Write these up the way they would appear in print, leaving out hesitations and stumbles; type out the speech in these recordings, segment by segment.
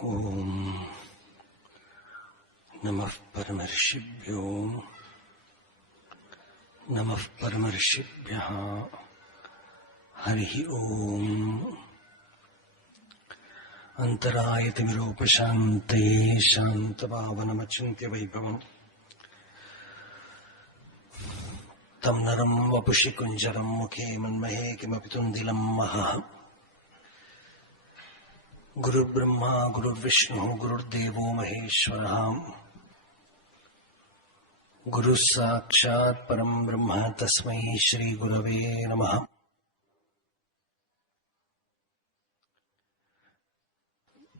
ఓం నమః పరమర్షిభ్యో నమః పరమర్షిభ్యః. హరి ఓం. అంతరాయతిమిరోపశాంతయే శాంతభావనమచింత్య వైభవం తం నరం వపుషి కుంజరం ముఖే మన్మహే కిమపి తుందిలం మహః. గురుర్బ్రహ్మా గురుర్విష్ణుః గురుర్దేవో మహేశ్వరః. గురుః సాక్షాత్ పరం బ్రహ్మ తస్మై శ్రీ గురవే నమః.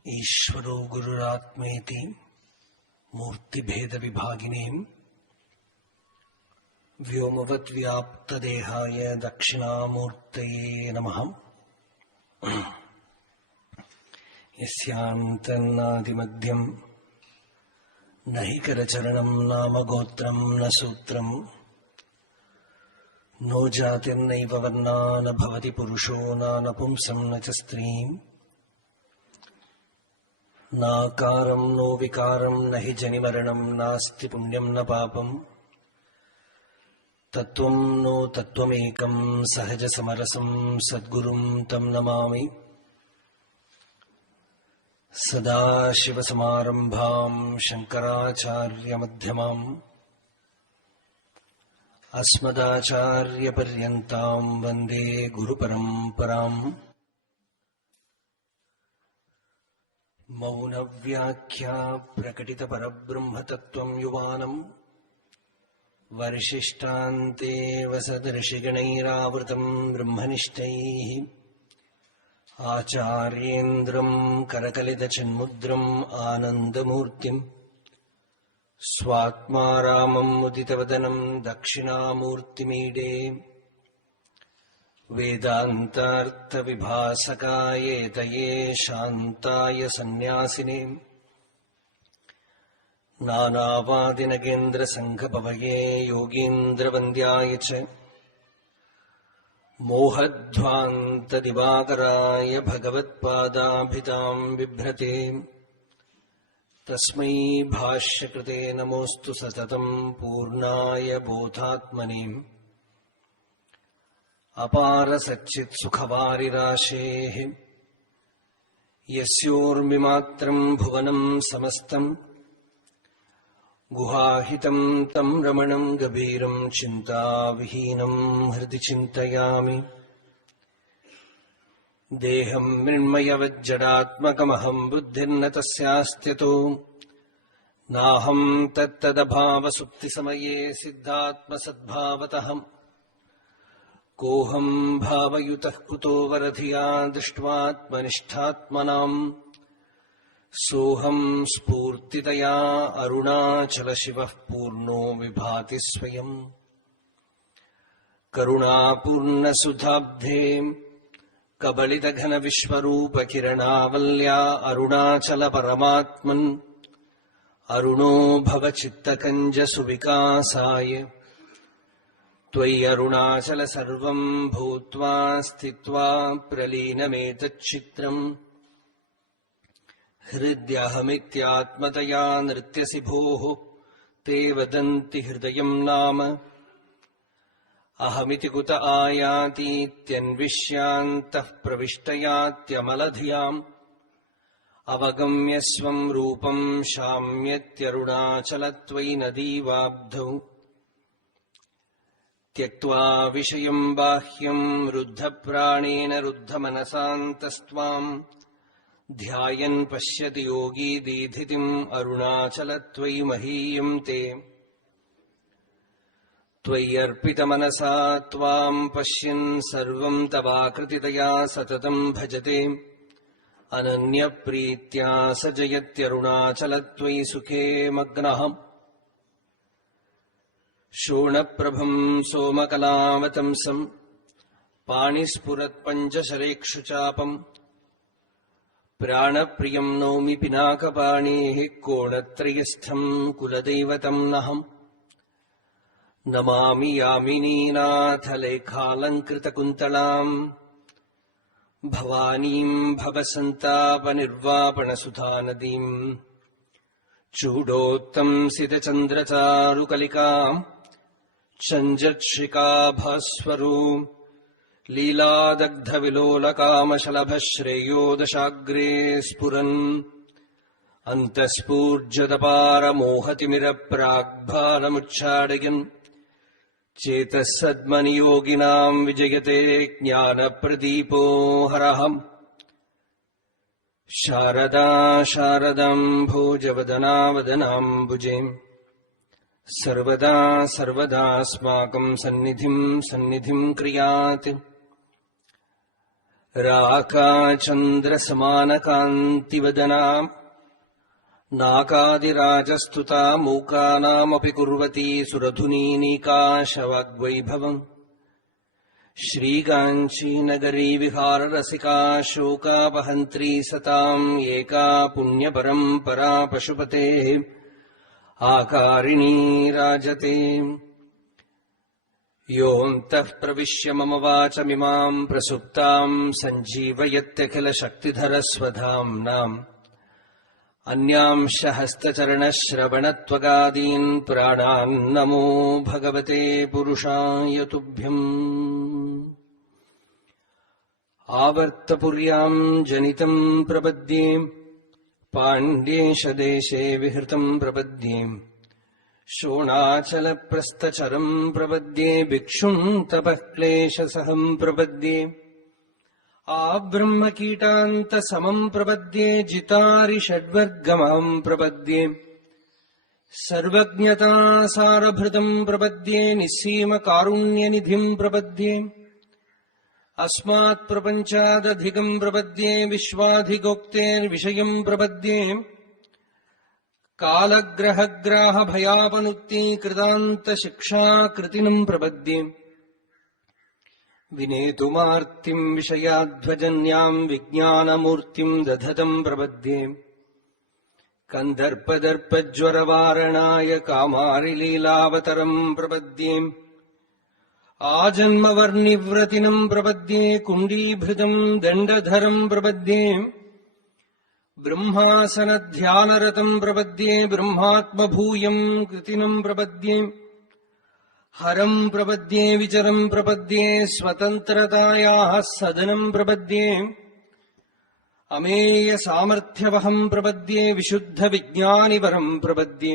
ఈశ్వరో గురురాత్మేతి మూర్తిభేద విభాగినే వ్యోమవద్వ్యాప్తదేహాయ దక్షిణామూర్తయే నమః. యస్యాంతన్నాదిమధ్యం నహి కరచరణం నామ గోత్రం న సూత్రం నో జాతిర్నైవ వర్ణా న భవతి పురుషో నపుంసం న చ స్త్రీం నాకారం నో వికారం నహి జనిమరణం నాస్తి పుణ్యం న పాపం తత్వం నో తత్వమేకం సహజ సమరసం సద్గురుం తం నమామి. సదాశివసమారంభాం శంకరాచార్యమధ్యమాం అస్మదాచార్యపర్యంతాం వందే గురుపరంపరాం. మౌనవ్యాఖ్యా ప్రకటితపరబ్రహ్మతత్త్వం యువానం వర్షిష్టాంతే వసదర్షిగణైరావృతం బ్రహ్మనిష్టైః ఆచార్యేంద్రం కరకలితచిన్ముద్రం ఆనందమూర్తిం స్వాత్మా రామం ముదితవదనం దక్షిణామూర్తిమీడే. వేదాంతార్థవిభాసకాయేతయే శాంతాయ సన్యాసినే నానావాదినగేంద్రసంఘపవయే యోగీంద్రవంద్యాయ చ మోహధ్వాంతదివాకరాయ భగవత్పాదాభితాం బిభ్రతే. తస్మై భాష్యకృతే నమోऽस्तु సతతం పూర్ణాయ బోధాత్మనే. అపార సచ్చిత్సుఖవారిరాశేః యస్యోర్మిమాత్రం భువనం సమస్తం గుహాహితం తం రమణం గభీరం చింతావిహీనం హృది చింతయామి. దేహం మృణ్మయవజ్జడాత్మకమహం బుద్ధిర్న తస్యాస్త్యతో నాహం తత్తదభావసుప్తిసమయే సిద్ధాత్మసద్భావతః. కోహం భావయుతః కుతో వరధియా దృష్ట్వాత్మనిష్టాత్మనాం సోహం స్ఫూర్తితయా అరుణాచలశివః పూర్ణో విభాతి స్వయం. కరుణాపూర్ణసుధాబ్ధే కబళితఘనవిశ్వరూపకిరణావల్యా అరుణాచలపరమాత్మన్ అరుణో భవచిత్తకంజసువికాసాయ త్వయ్యరుణాచల సర్వం భూత్వా స్థిత్వా ప్రలీనమేతచ్చిత్రం. హృద్యహమిత్యాత్మతయా నృత్యసి భోః తే వదంతి హృదయం నామ అహమితి కుత ఆయాతీత్యన్విష్యాంతః ప్రవిష్టయాత్యమలధియాం. అవగమ్య స్వం రూపం శామ్యత్యరుణాచలత్వయి నదీవాబ్ధౌ. త్యక్త్వా విషయం బాహ్యం రుద్ధప్రాణేన రుద్ధమనసాంతస్త్వాం ధ్యాయన్ పశ్యతి యోగీ దీధితిం అరుణాచలత్వయి మహీయం తే. త్వయ్యర్పితమనసా త్వాం పశ్యన్ సర్వం తవాకృతితయా సతతం భజతే. అనన్యప్రీత్యా స జయత్యరుణాచలత్వయి సుఖే మగ్నః. శోణప్రభం సోమకలావతంసం పాణిస్ఫురత్పంచశరేక్షుచాపం ప్రాణప్రియం నౌమి పినాకపాణేః కోణత్రయస్థం కులదైవతం నహం. నమామి యామినీనాథలేఖాలంకృతకుంతళాం भवानीं भवसन्तापनिर्वापणसुधानदीं चूडोत्तंसितचन्द्रचारुकलिकां चञ्जत्शिखाभास्वरो लीलादग्धविलोलकामशलभश्रेयो दशाग्रे स्फुरन् अन्तःस्फूर्जतपारमोहतिमिरप्राग्भालमुच्चाडयन् चेतः सद्मनियोगिनां विजयते ज्ञानप्रदीपो हरहम् शारदा शारदाम्भोजवदना वदनाम्बुजे सर्वदा सर्वदास्माकं सन्निधिं क्रियात् राकाचन्द्रसमानकान्तिवदना नाकादिराजस्तुता मूकानामपि कुर्वती सुरधुनीनीकाशवाग्वैभवम् श्रीकाञ्चीनगरी विहाररसिका शोकापहन्त्री सताम् एका पुण्यपरम्परा पशुपतेः आकारिणी राजते। योऽन्तः प्रविश्य मम वाचमिमाम् प्रसुप्ताम् सञ्जीवयत्यखिलशक्तिधरस्वधाम्नाम् अन्यांश हस्तचरणश्रवणत्वगादीन् प्राणान् नमो भगवते पुरुषाय तुभ्यम्। आवर्तपुर्याम् जनितम् प्रपद्ये पाण्ड्येशदेशे विहृतम् प्रपद्ये शोणाचलप्रस्थचरम् प्रपद्ये भिक्षुम् तपः क्लेशसहम् प्रपद्ये आब्रह्मकीटान्तसमम् प्रपद्ये जितारिषड्वर्गमहम् प्रपद्ये सर्वज्ञतासारभृतम् प्रपद्ये निस्सीमकारुण्यनिधिम् प्रपद्ये अस्मात्प्रपञ्चादधिकम् प्रपद्ये विश्वाधिगोक्तेर्विषयम् प्रपद्ये कालग्रहग्राहभयापनुत्तीकृतान्तशिक्षाकृतिनम् प्रपद्ये विनेतुमार्तिम् विषयाध्वजन्याम् विज्ञानमूर्तिम् दधतम् प्रपद्ये कन्दर्पदर्पज्वरवारणाय कामारिलीलावतरम् प्रपद्ये आजन्मवर्णिव्रतिनम् प्रपद्ये कुण्डीभृतम् दण्डधरम् प्रपद्ये ब्रह्मासनध्यानरतम् प्रपद्ये ब्रह्मात्मभूयम् कृतिनम् प्रपद्ये हरम् प्रपद्ये विचरम् प्रपद्ये स्वतन्त्रतायाः सदनम् प्रपद्ये अमेयसामर्थ्यवहम् प्रपद्ये विशुद्धविज्ञानिवरम् प्रपद्ये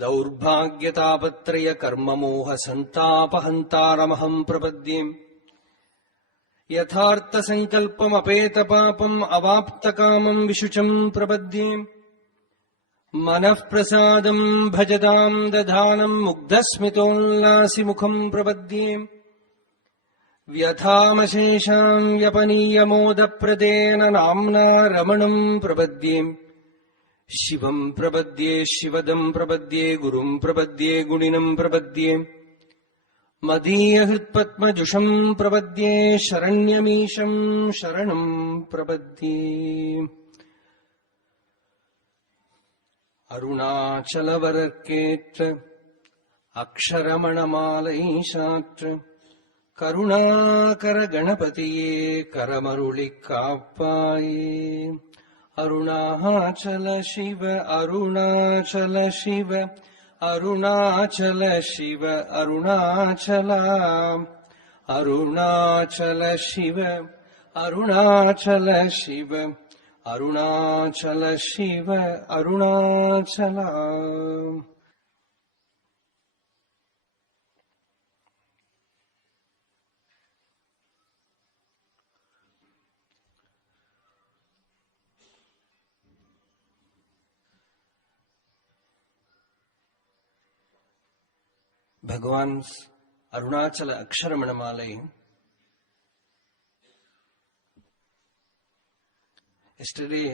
दौर्भाग्यतापत्रयकर्ममोहसन्तापहन्तारमहम् प्रपद्ये यथार्थसङ्कल्पमपेतपापम् अवाप्तकामम् विशुचम् प्रपद्ये मनःप्रसादम् भजताम् दधानम् मुग्धस्मितोल्लासिमुखम् प्रपद्ये व्यथामशेषाम् व्यपनीयमोदप्रदेन नाम्ना रमणम् प्रपद्ये शिवम् प्रपद्ये शिवदम् प्रपद्ये गुरुम् प्रपद्ये गुणिनम् प्रपद्ये मदीयहृत्पद्मजुषम् प्रपद्ये शरण्यमीशम् शरणम् प्रपद्ये। अरुणाचलवरर्केत्र अक्षरमणमालैशात्र करुणाकरगणपतिये करमरुळिकाप्पाये Arunachal Shiv Arunachal Shiv Arunachal Shiv Arunachal Arunachal Shiv Arunachal Shiv Arunachal Shiv Arunachal. Bhagavan's Arunachala Aksharamana malai. Yesterday,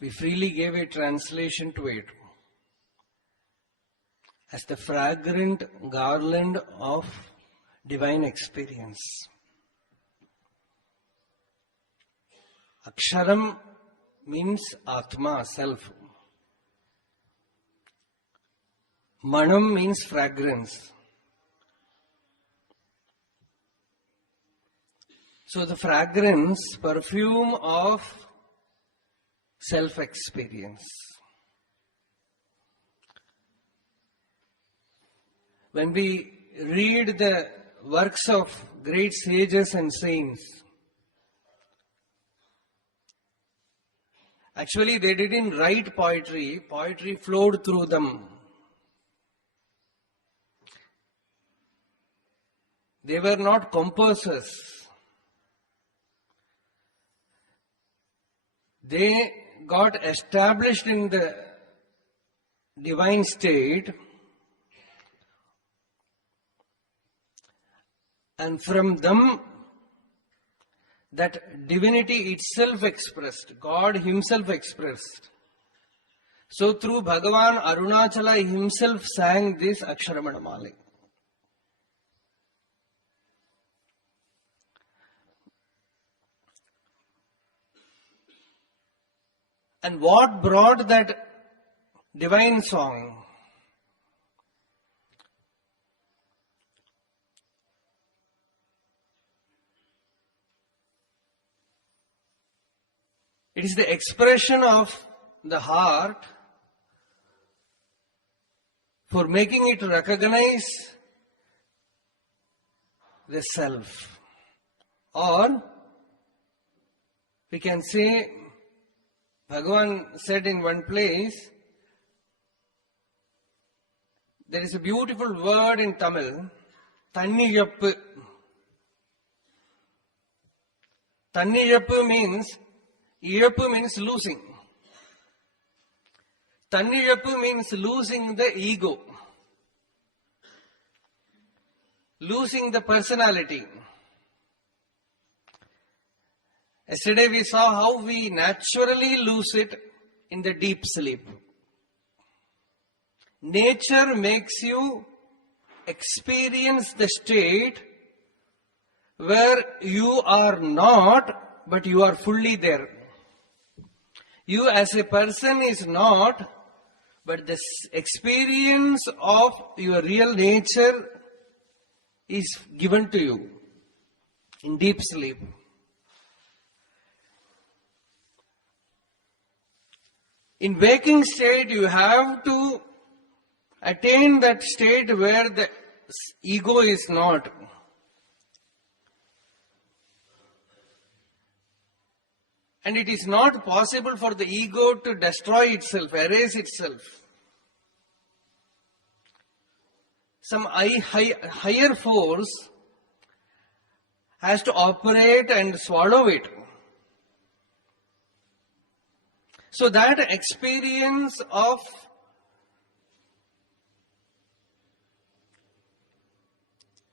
we freely gave a translation to it as the fragrant garland of divine experience. Aksharam means Atma, self. Manam means fragrance. So the fragrance, perfume of self-experience. When we read the works of great sages and saints, actually they didn't write poetry, poetry flowed through them. They were not composers. They got established in the divine state, and from them that divinity itself expressed, God himself expressed. So through Bhagavan Arunachala himself sang this Aksharamana malai. And what brought that divine song? It is the expression of the heart for making it recognize the self. Or we can say, Bhagavan said in one place, there is a beautiful word in Tamil, Thanniyappu. Thanniyappu means, Iyappu means losing. Thanniyappu means losing the ego, losing the personality. Yesterday we saw how we naturally lose it in the deep sleep. Nature makes you experience the state where you are not, but you are fully there. You as a person is not, but the experience of your real nature is given to you in deep sleep. In waking state, you have to attain that state where the ego is not. And it is not possible for the ego to destroy itself, erase itself. Some higher force has to operate and swallow it. So that experience of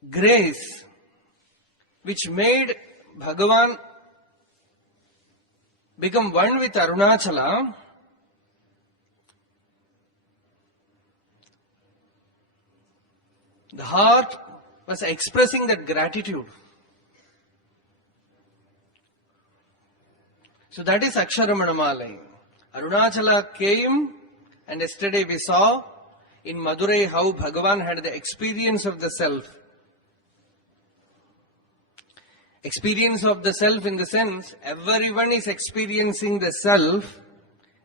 grace, which made Bhagavan become one with Arunachala, the heart was expressing that gratitude. So that is Aksharamana malai. Arunachala came, and yesterday we saw in Madurai how Bhagavan had the experience of the self. Experience of the self in the sense, everyone is experiencing the self.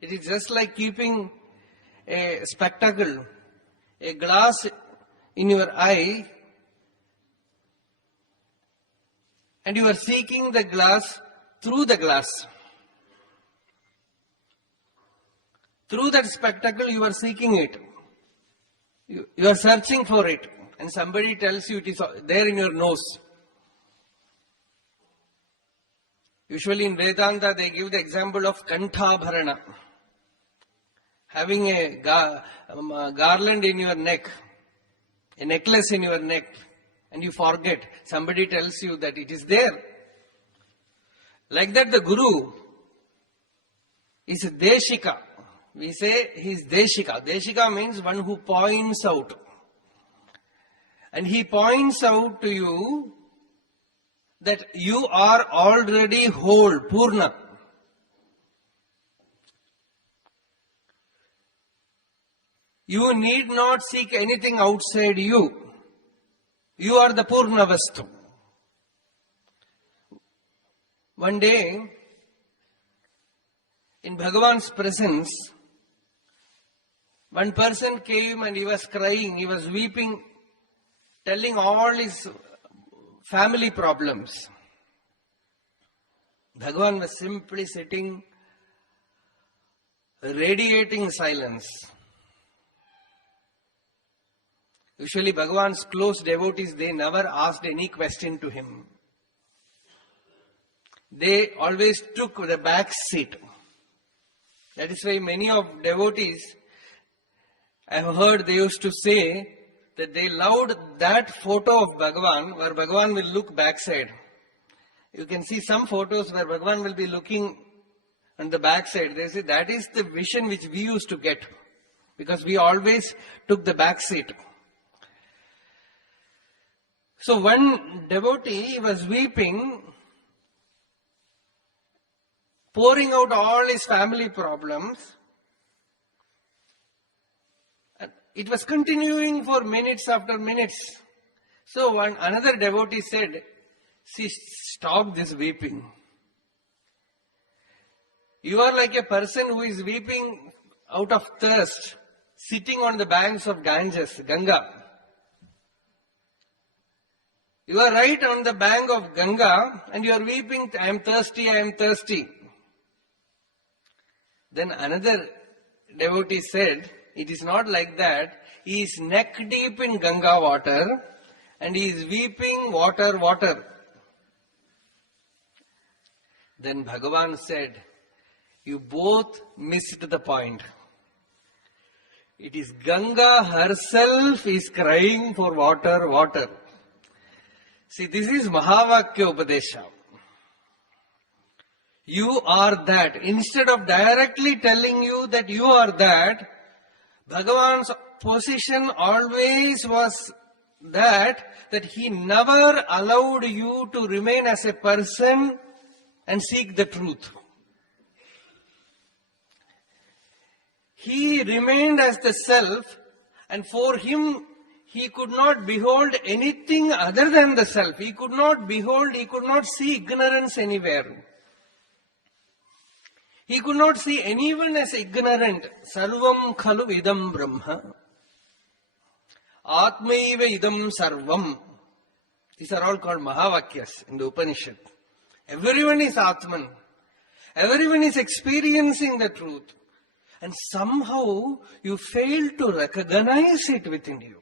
It is just like keeping a spectacle, a glass in your eye, and you are seeking the glass through the glass. Through that spectacle, you are seeking it. You are searching for it. And somebody tells you it is there in your nose. Usually in Vedanta, they give the example of Kanthabharana. Having a garland in your neck, a necklace in your neck, and you forget. Somebody tells you that it is there. Like that, the Guru is Deshika. We say he is Deshika. Deshika means one who points out. And he points out to you that you are already whole, Purna. You need not seek anything outside you. You are the Purna Vastu. One day, in Bhagavan's presence, one person came and he was crying, he was weeping, telling all his family problems. Bhagavan was simply sitting, radiating silence. Usually Bhagavan's close devotees, they never asked any question to him. They always took the back seat. That is why many of devotees, I have heard they used to say that they loved that photo of Bhagavan where Bhagavan will look backside. You can see some photos where Bhagavan will be looking on the backside. They say that is the vision which we used to get because we always took the back seat. So one devotee was weeping, pouring out all his family problems. And it was continuing for minutes after minutes. So another devotee said, "See, stop this weeping. You are like a person who is weeping out of thirst, sitting on the banks of Ganges, Ganga. You are right on the bank of Ganga and you are weeping, I am thirsty, I am thirsty." Then another devotee said, "It is not like that. He is neck deep in Ganga water and he is weeping water, water." Then Bhagavan said, "You both missed the point. It is Ganga herself is crying for water, water." See, this is Mahavakya Upadesha. You are that. Instead of directly telling you that you are that, Bhagavan's position always was that he never allowed you to remain as a person and seek the truth. He remained as the self, and for him, he could not behold anything other than the self. He could not behold, he could not see ignorance anywhere. He could not see anyone as ignorant. Sarvam khalu idam brahma. Atmaiva idam sarvam. These are all called Mahavakyas in the Upanishad. Everyone is Atman. Everyone is experiencing the truth. And somehow you fail to recognize it within you.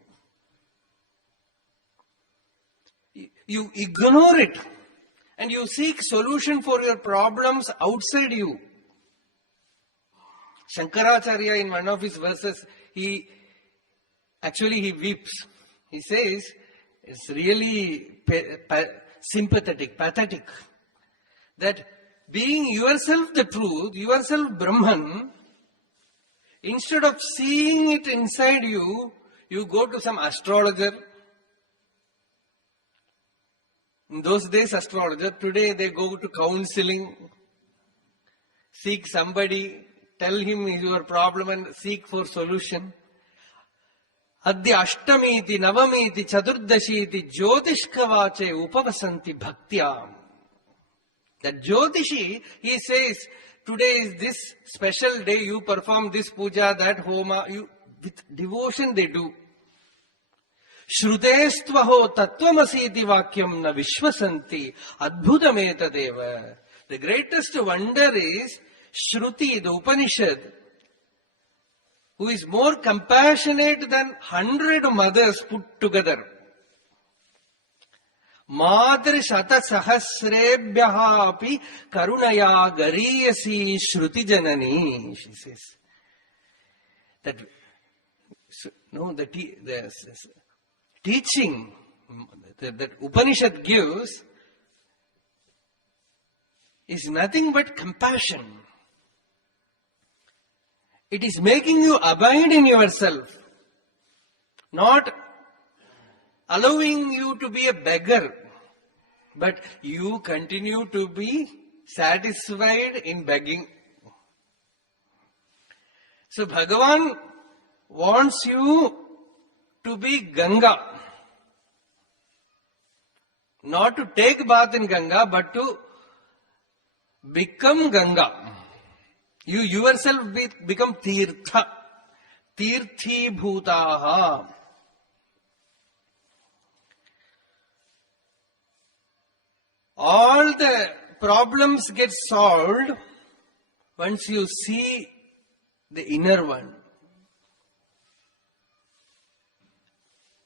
You ignore it. And you seek solution for your problems outside you. Shankaracharya in one of his verses, he weeps. He says, it's really sympathetic, pathetic, that being yourself the truth, yourself Brahman, instead of seeing it inside you, you go to some astrologer. In those days, astrologer, today they go to counseling, seek somebody, tell him your problem and seek for solution. Adya Ashtamiti, Navamiti, Chadurdashiti, Jyotishkavache Upavasanti Bhaktya. That Jyotishi, he says, today is this special day, you perform this puja, that homa, with devotion they do. Shrutestvaho tattvamasiti vakyam na vishwasanti adbhutameta. The greatest wonder is Shruti, the Upanishad, who is more compassionate than 100 mothers put together. Madri shata sahasrebhyaha api karunaya gariyasi shruti janani, she says. That, no, the teaching that Upanishad gives is nothing but compassion. It is making you abide in yourself, not allowing you to be a beggar, but you continue to be satisfied in begging. So Bhagavan wants you to be Ganga. Not to take bath in Ganga, but to become Ganga. You yourself become Tirtha. Tirthi Bhutaha. All the problems get solved once you see the inner one.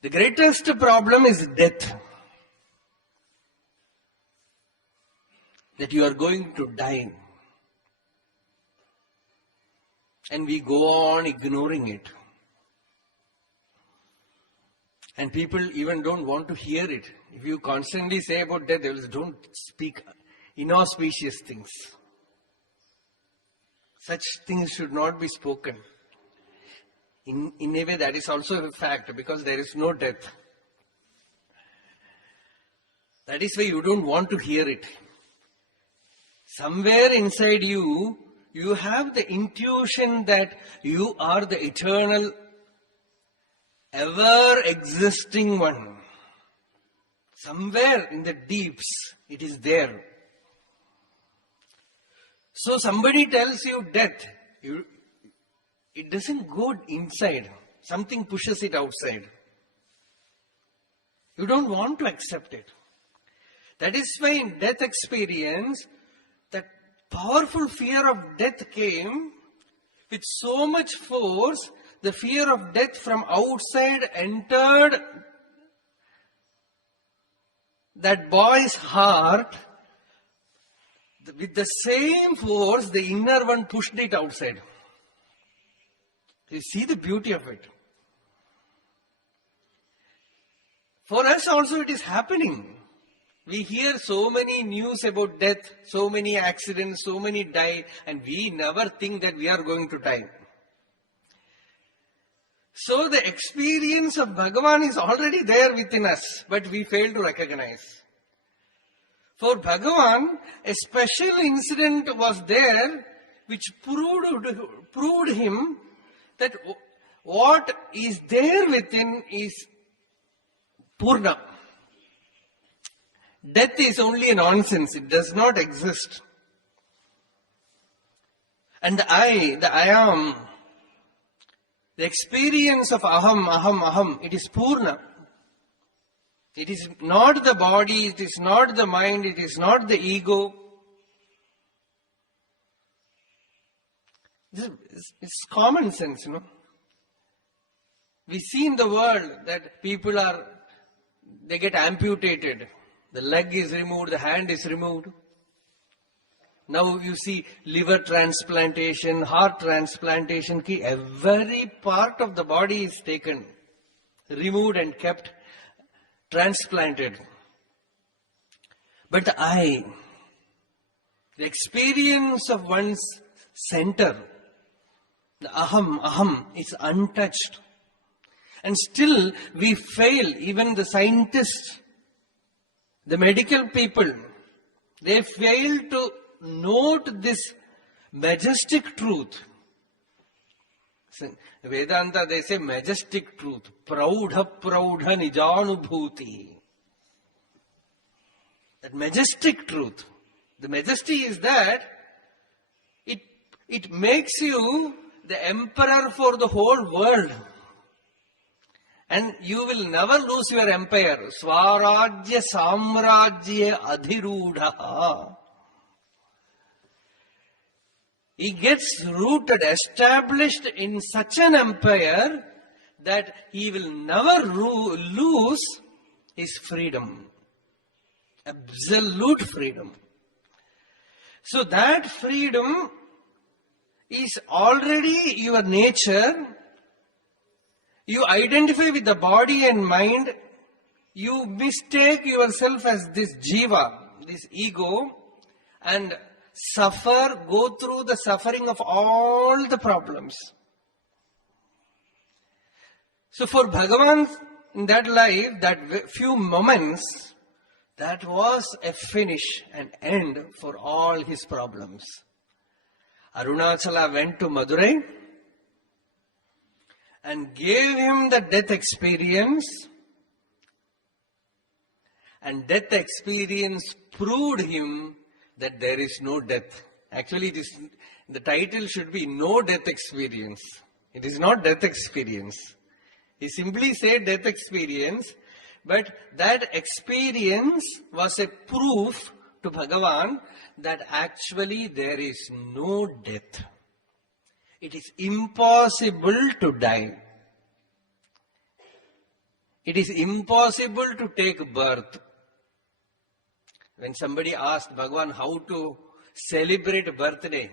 The greatest problem is death. That you are going to die. And we go on ignoring it. And people even don't want to hear it. If you constantly say about death, they will say, don't speak inauspicious things. Such things should not be spoken. In a way, that is also a fact, because there is no death. That is why you don't want to hear it. Somewhere inside you, you have the intuition that you are the eternal, ever-existing one. Somewhere in the deeps, it is there. So somebody tells you death, it doesn't go inside. Something pushes it outside. You don't want to accept it. That is why in death experience, that powerful fear of death came with so much force. The fear of death from outside entered that boy's heart. With the same force, the inner one pushed it outside. You see the beauty of it. For us also it is happening. We hear so many news about death, so many accidents, so many die, and we never think that we are going to die. So the experience of Bhagavan is already there within us, but we fail to recognize. For Bhagavan, a special incident was there which proved him that what is there within is Purna. Death is only a nonsense. It does not exist. And the I am, the experience of aham, it is Purna. It is not the body, it is not the mind, it is not the ego. It's common sense, We see in the world that people they get amputated. The leg is removed, the hand is removed. Now you see liver transplantation, heart transplantation. Every part of the body is taken, removed and kept, transplanted. But the experience of one's center, the aham is untouched. And still we fail, even the scientists, the medical people, they fail to note this majestic truth. Vedanta, they say majestic truth. Praudha nijanubhuti. That majestic truth. The majesty is that it makes you the emperor for the whole world. And you will never lose your empire. Swarajya samrajya adhirudha. He gets rooted, established in such an empire that he will never lose his freedom. Absolute freedom. So that freedom is already your nature. You identify with the body and mind. You mistake yourself as this jiva, this ego, and go through the suffering of all the problems. So for Bhagavan, in that life, that few moments, that was a finish, an end for all his problems. Arunachala went to Madurai and gave him the death experience. And death experience proved him that there is no death. Actually, the title should be No Death Experience. It is not death experience. He simply said death experience, but that experience was a proof to Bhagavan that actually there is no death. It is impossible to die. It is impossible to take birth. When somebody asked Bhagavan how to celebrate birthday,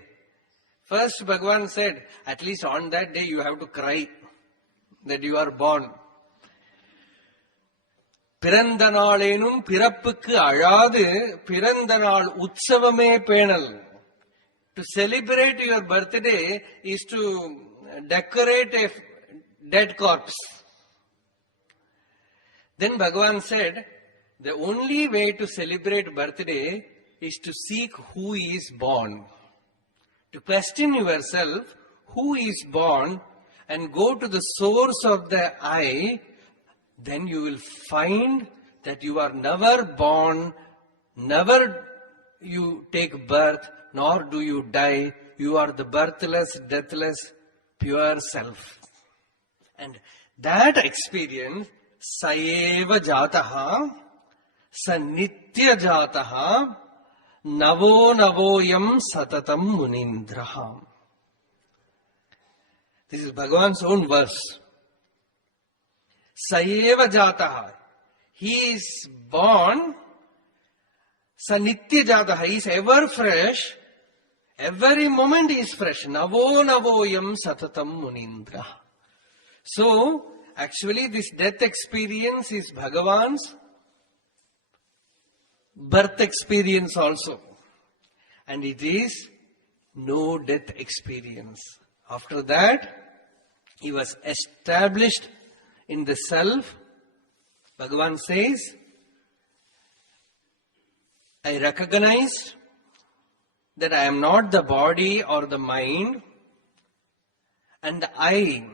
first Bhagavan said, at least on that day you have to cry that you are born. பிறந்த நாளேனும் பிறப்புக்கு அழாது பிறந்த நாள் உற்சவமே பேணல். To celebrate your birthday is to decorate a dead corpse. Then Bhagavan said, the only way to celebrate birthday is to seek who is born. To question yourself, who is born, and go to the source of the I, then you will find that you are never born, never you take birth, nor do you die. You are the birthless, deathless, pure self. And that experience, saeva jataha, sa nitya jataha, navo navoyam satatam munindraha. This is Bhagavan's own verse. Saeva jataha. He is born. Sa nitya jataha. He is ever fresh. Every moment he is fresh. Navo navoyam satatam munindra. So, actually this death experience is Bhagavan's birth experience also. And it is no death experience. After that, he was established in the self. Bhagavan says, I recognized that I am not the body or the mind, and I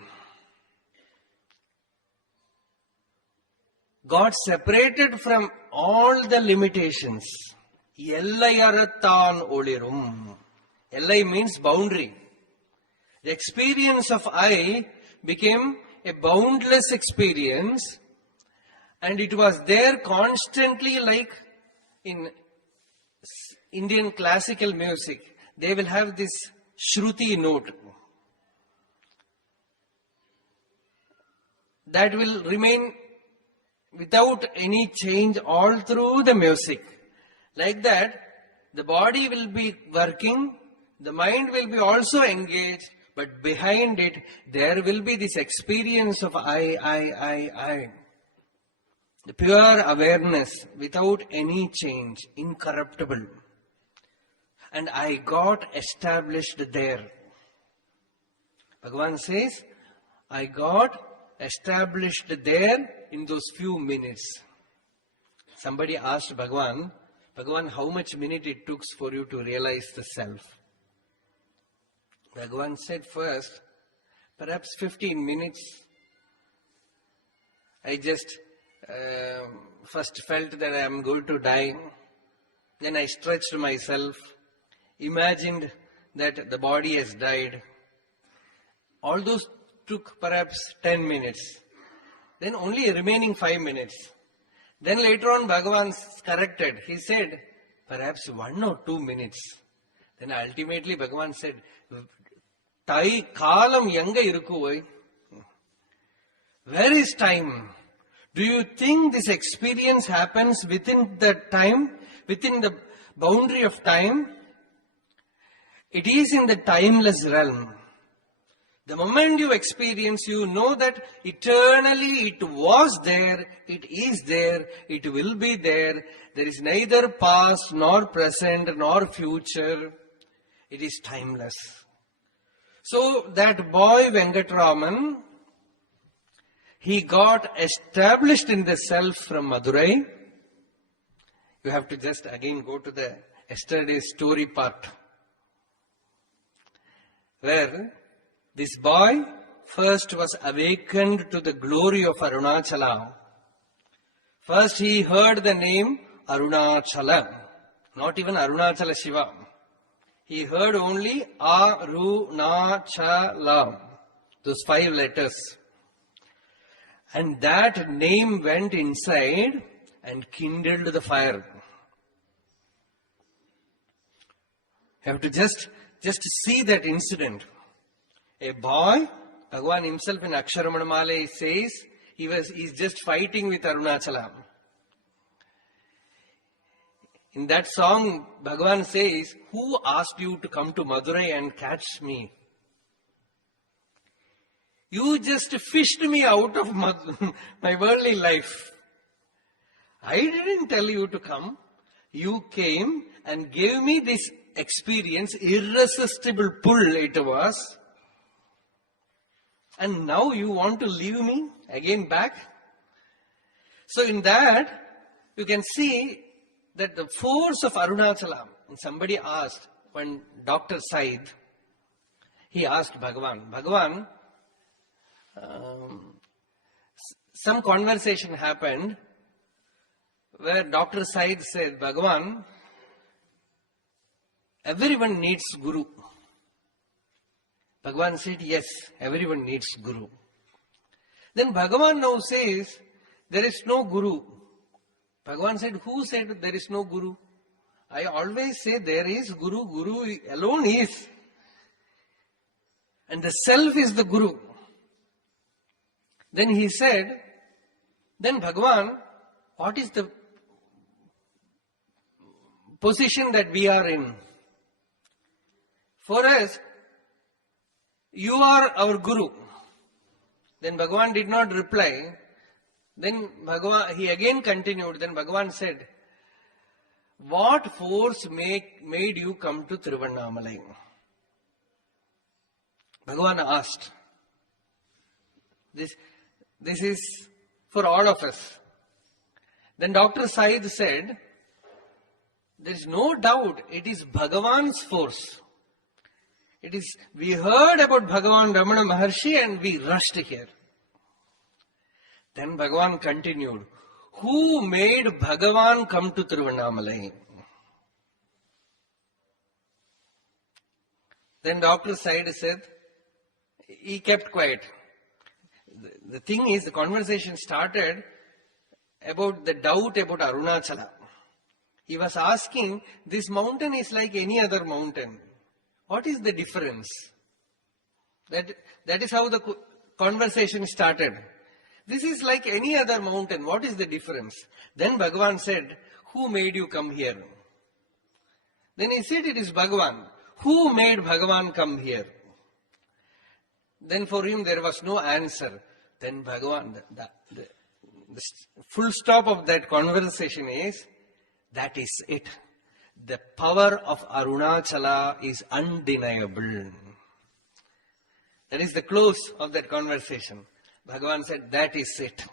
got separated from all the limitations. Ellayarathan olirum. Ellai means boundary. The experience of I became a boundless experience, and it was there constantly, like in Indian classical music. They will have this Shruti note that will remain without any change all through the music. Like that, the body will be working, the mind will be also engaged, but behind it, there will be this experience of I. The pure awareness without any change, incorruptible. And I got established there. Bhagavan says, I got established there in those few minutes. Somebody asked Bhagavan, how much minute it took for you to realize the self? Bhagavan said first, perhaps 15 minutes. I just first felt that I am going to die. Then I stretched myself, imagined that the body has died. All those took perhaps 10 minutes. Then only remaining 5 minutes. Then later on Bhagavan corrected. He said, perhaps 1 or 2 minutes. Then ultimately Bhagavan said, Tai kalam yanga irukku. Where is time? Do you think this experience happens within the time, within the boundary of time? It is in the timeless realm. The moment you experience, you know that eternally it was there, it is there, it will be there. There is neither past, nor present, nor future. It is timeless. So that boy Venkatraman, he got established in the self from Madurai. You have to just again go to the yesterday's story part, where this boy first was awakened to the glory of Arunachala. First he heard the name Arunachala. not even Arunachala Shiva. He heard only Arunachala, those 5 letters. And that name went inside and kindled the fire. You have to just see that incident. A boy, Bhagavan himself in Aksharamana malai says, he's just fighting with Arunachala. In that song, Bhagavan says, who asked you to come to Madurai and catch me? You just fished me out of my worldly life. I didn't tell you to come. You came and gave me this experience, irresistible pull it was. And now you want to leave me again back? So in that, you can see that the force of Arunachala, and somebody asked, when Dr. Said, he asked Bhagavan, some conversation happened where Dr. Said said, Bhagavan, everyone needs Guru. Bhagavan said, yes, everyone needs Guru. Then Bhagavan now says, there is no Guru. Bhagavan said, who said there is no Guru? I always say there is Guru. Guru alone is. And the self is the Guru. Then he said, then Bhagavan, what is the position that we are in? For us, you are our Guru. Then Bhagavan did not reply. Then he again continued. Then Bhagavan said, what force made you come to Tiruvannamalai? Bhagavan asked. This is for all of us. Then Dr. Said said, there is no doubt it is Bhagavan's force. We heard about Bhagavan Ramana Maharshi and we rushed here. Then Bhagavan continued, who made Bhagavan come to Tiruvannamalai? Then Dr. Said said, he kept quiet. The thing is, the conversation started about the doubt about Arunachala. He was asking, this mountain is like any other mountain. What is the difference? That is how the conversation started. This is like any other mountain. What is the difference? Then Bhagavan said, who made you come here? Then he said, it is Bhagavan. Who made Bhagavan come here? Then for him there was no answer. Then Bhagavan, the full stop of that conversation is, that is it. The power of Arunachala is undeniable. That is the close of that conversation. Bhagavan said, that is it.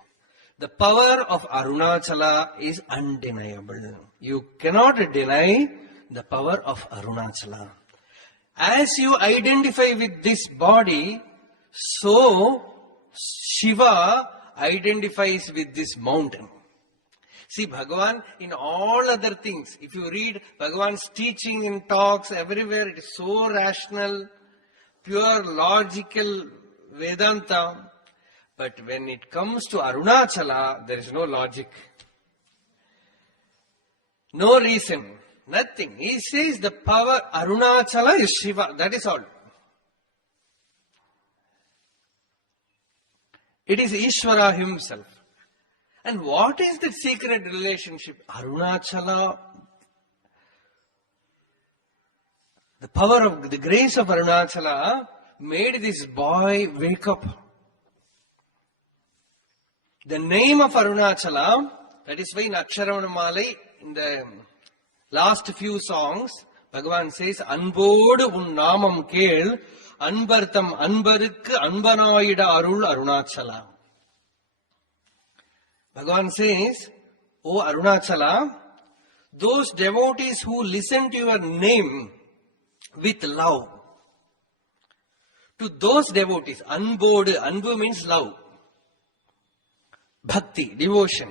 The power of Arunachala is undeniable. You cannot deny the power of Arunachala. As you identify with this body, so Shiva identifies with this mountain. See, Bhagavan, in all other things, if you read Bhagavan's teaching in talks, everywhere it is so rational, pure logical Vedanta. But when it comes to Arunachala, there is no logic. No reason. Nothing. He says the power, Arunachala is Shiva. That is all. It is Ishvara himself. And what is the secret relationship? Arunachala, the power of the grace of Arunachala made this boy wake up. The name of Arunachala, that is why in Aksharamana malai, in the last few songs, Bhagavan says, Anbodu un namam kel, anbartham anbarukku anbanaida arul Arunachala. Bhagavan says, O Arunachala, those devotees who listen to your name with love, to those devotees, anbu means love, bhakti, devotion,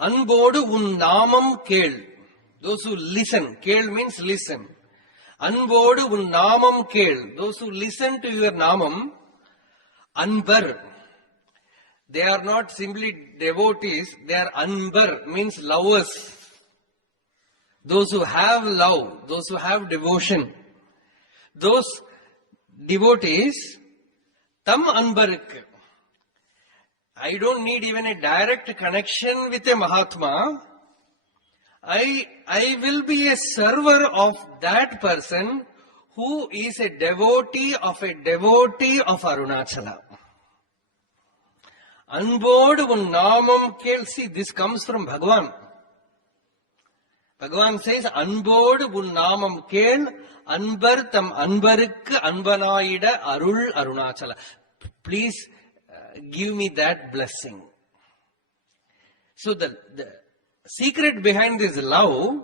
anbodu un namam kel, Those who listen. Kel means listen. Anbodu un namam kel. Those who listen to your namam, anbar. They are not simply devotees, they are anbar, means lovers. Those who have love, those who have devotion. Those devotees, tam anbarik. I don't need even a direct connection with a Mahatma. I will be a server of that person who is a devotee of Arunachala. Anbodu un namam kel. See, this comes from Bhagavan. Bhagavan says, Anbodu un namam kel, anbar tam anbarikku anbanaida arul Arunachala. Please give me that blessing. So the secret behind this love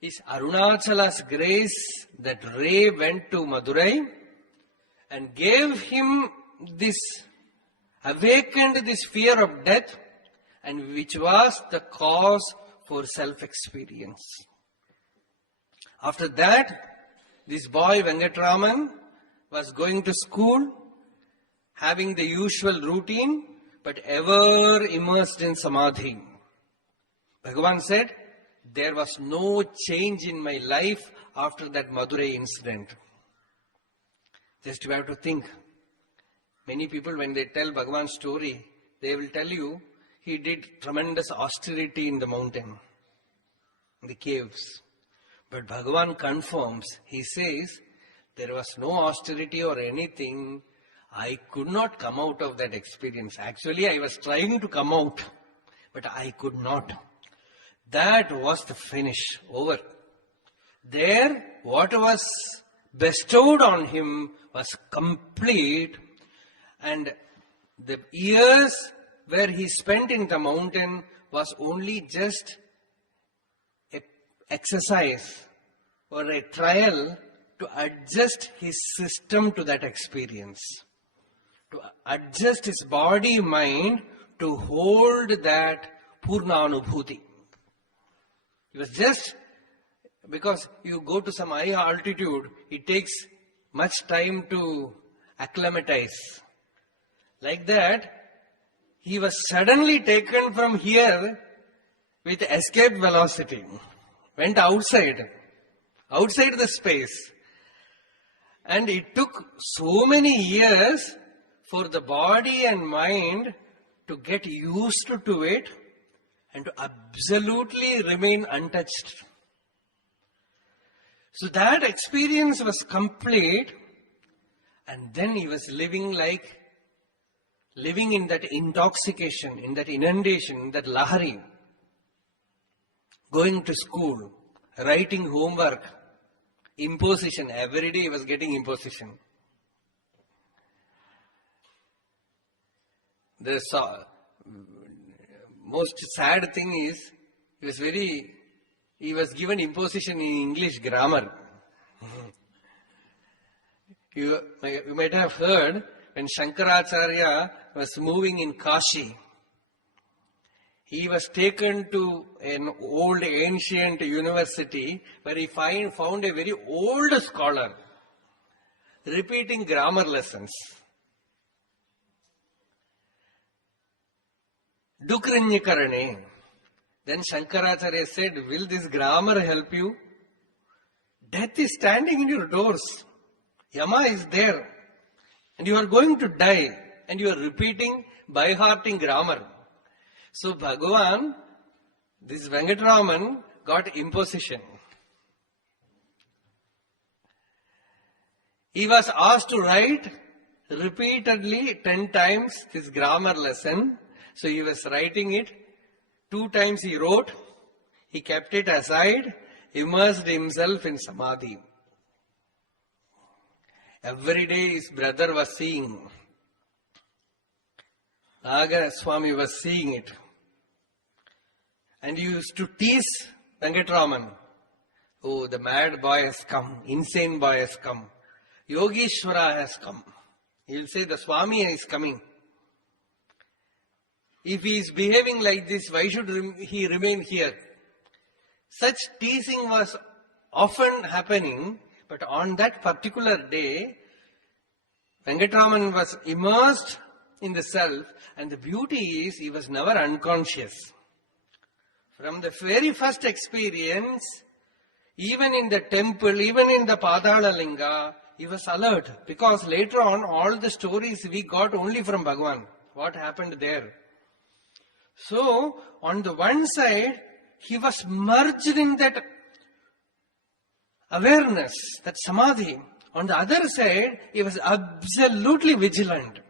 is Arunachala's grace that Ray went to Madurai and gave him this, awakened this fear of death, and which was the cause for self-experience. After that, this boy Venkatraman was going to school, having the usual routine, but ever immersed in samadhi. Bhagavan said, there was no change in my life after that Madurai incident. Just you have to think. Many people, when they tell Bhagavan's story, they will tell you he did tremendous austerity in the mountain, in the caves. But Bhagavan confirms, he says, there was no austerity or anything. I could not come out of that experience. Actually, I was trying to come out, but I could not. That was the finish, over. There, what was bestowed on him was complete, and the years where he spent in the mountain was only just an exercise or a trial to adjust his system to that experience, to adjust his body, mind to hold that Purna Anubhuti. It was just because you go to some high altitude, it takes much time to acclimatize. Like that, he was suddenly taken from here with escape velocity. Went outside the space. And it took so many years for the body and mind to get used to it and to absolutely remain untouched. So that experience was complete, and then he was living in that intoxication, in that inundation, in that lahari, going to school, writing homework, imposition. Every day he was getting imposition. The most sad thing is, he was given imposition in English grammar. You might have heard when Shankaracharya was moving in Kashi, he was taken to an old ancient university where he found a very old scholar repeating grammar lessons. Dukrinyakarane. Then Shankaracharya said, will this grammar help you? Death is standing in your doors. Yama is there. And you are going to die. And you are repeating by hearting grammar. So Bhagavan, this Venkatraman, got imposition. He was asked to write repeatedly 10 times this grammar lesson. So he was writing it. 2 times he wrote. He kept it aside, immersed himself in samadhi. Every day his brother was seeing. Naga Swami was seeing it. And he used to tease Venkatraman. Oh, the mad boy has come. Insane boy has come. Yogeshwara has come. He will say the Swami is coming. If he is behaving like this, why should he remain here? Such teasing was often happening, but on that particular day, Venkatraman was immersed in the self, and the beauty is he was never unconscious. From the very first experience, even in the temple, even in the Padala Linga, he was alert, because later on all the stories we got only from Bhagavan. What happened there? So, on the one side, he was merged in that awareness, that samadhi. On the other side, he was absolutely vigilant.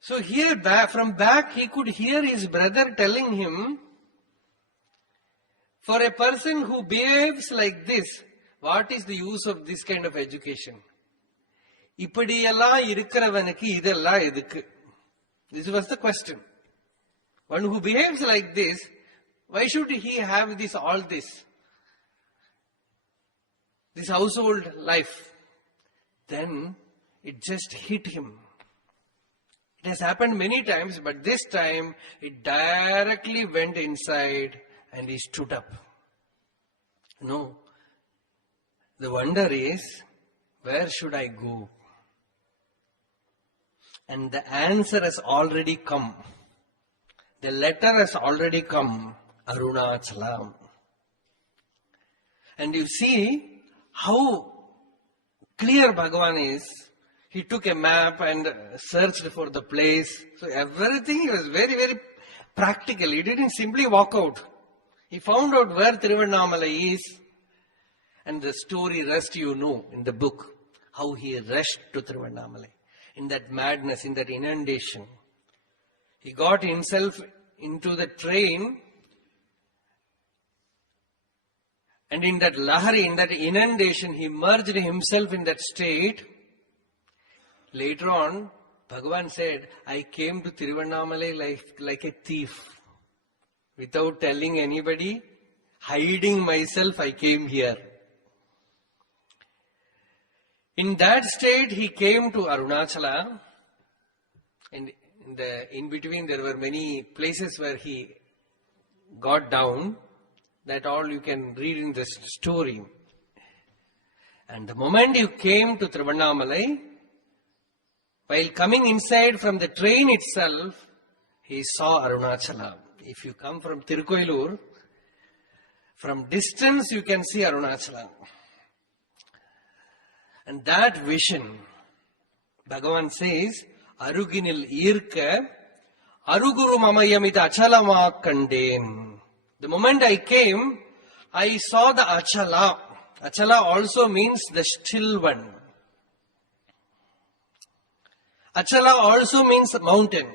So here, from back, he could hear his brother telling him, for a person who behaves like this, what is the use of this kind of education? இப்படியெல்லாம் இருக்கிறவனுக்கு இதெல்லாம் எதுக்கு? This was the question. One who behaves like this, why should he have all this household life? Then it just hit him. It has happened many times, but this time it directly went inside and he stood up. No. The wonder is, where should I go? And the answer has already come. The letter has already come. Arunachalam. And you see how clear Bhagavan is. He took a map and searched for the place. So everything was very, very practical. He didn't simply walk out. He found out where Tiruvannamalai is. And the story rest you know in the book. How he rushed to Tiruvannamalai. In that madness, in that inundation. He got himself into the train. And in that lahari, in that inundation, he merged himself in that state. Later on, Bhagavan said, I came to Tiruvannamalai like a thief. Without telling anybody, hiding myself, I came here. In that state, he came to Arunachala. And in between, there were many places where he got down. That all you can read in this story. And the moment you came to Tiruvannamalai, while coming inside from the train itself, he saw Arunachala. If you come from Tirukoilur, from distance you can see Arunachala. And that vision, Bhagavan says, Aruginil irka, Aruguru mamayamita achalama kanden. The moment I came, I saw the achala. Achala also means the still one. Achala also means mountain.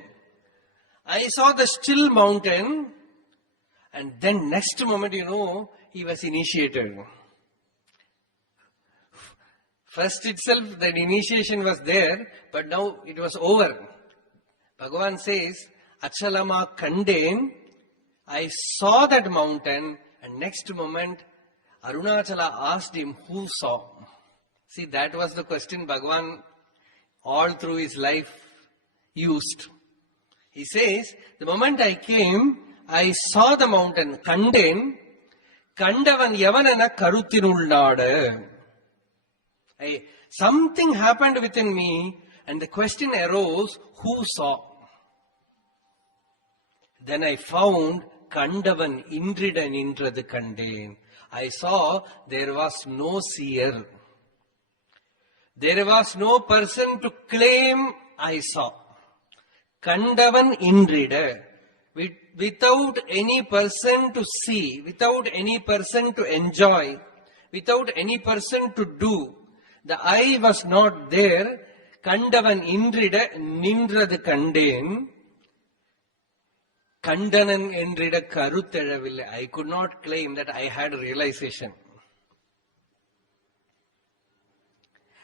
I saw the still mountain, and then next moment, he was initiated. First itself, that initiation was there, but now it was over. Bhagavan says, Achalama Kanden, I saw that mountain, and next moment, Arunachala asked him, who saw? See, that was the question Bhagavan all through his life used. He says, the moment I came, I saw the mountain, Kanden, Kandavan Yavanana Karuthinullada. Something happened within me, and the question arose, who saw? Then I found Kandavan Indridan Indrathu Kanden. I saw there was no seer. There was no person to claim I saw. Kandavan Indrida. Without any person to see, without any person to enjoy, without any person to do, the eye was not there. Kandavan Indrida Nindrathu Kanden. Kandanan Endrida Karuthalaville. I could not claim that I had realization.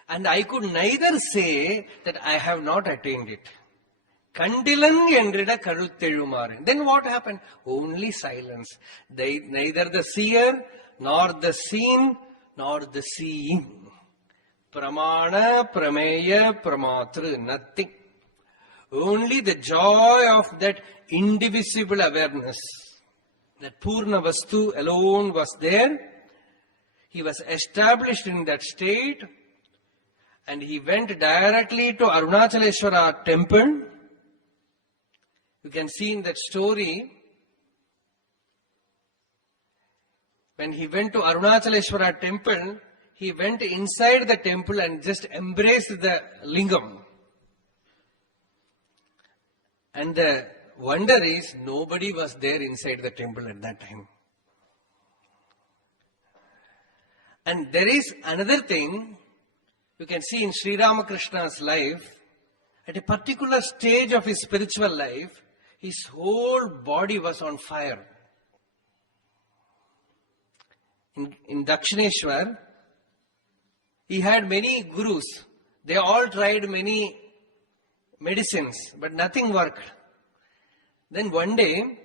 And I could neither say that I have not attained it. Kandilan Endrida Karuthelumar. Then what happened? Only silence. Neither the seer, nor the seen, nor the seeing. Pramana, Prameya, Pramatru. Nothing. Only the joy of that indivisible awareness. That Purna Vastu alone was there. He was established in that state. And he went directly to Arunachaleshwara temple. You can see in that story, when he went to Arunachaleshwara temple, he went inside the temple and just embraced the lingam. And the wonder is, nobody was there inside the temple at that time. And there is another thing you can see in Sri Ramakrishna's life. At a particular stage of his spiritual life, his whole body was on fire. In Dakshineshwar, he had many gurus. They all tried many medicines, but nothing worked. Then one day,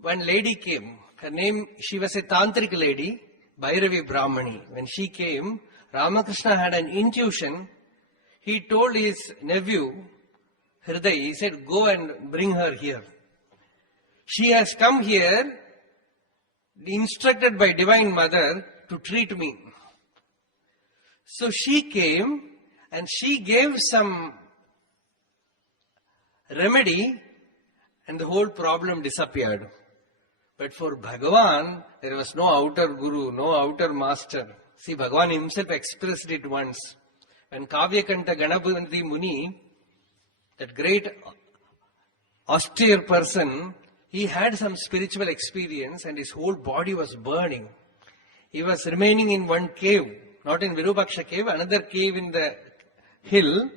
one lady came. Her name, she was a tantric lady, Bhairavi Brahmani. When she came, Ramakrishna had an intuition. He told his nephew, Hriday, he said, go and bring her here. She has come here, instructed by Divine Mother, to treat me. So she came and she gave some remedy and the whole problem disappeared. But for Bhagavan, there was no outer guru, no outer master. See, Bhagavan himself expressed it once. When Kavyakanta Ganapati Muni, that great austere person, he had some spiritual experience and his whole body was burning. He was remaining in one cave, not in Virupaksha cave, another cave in the hill.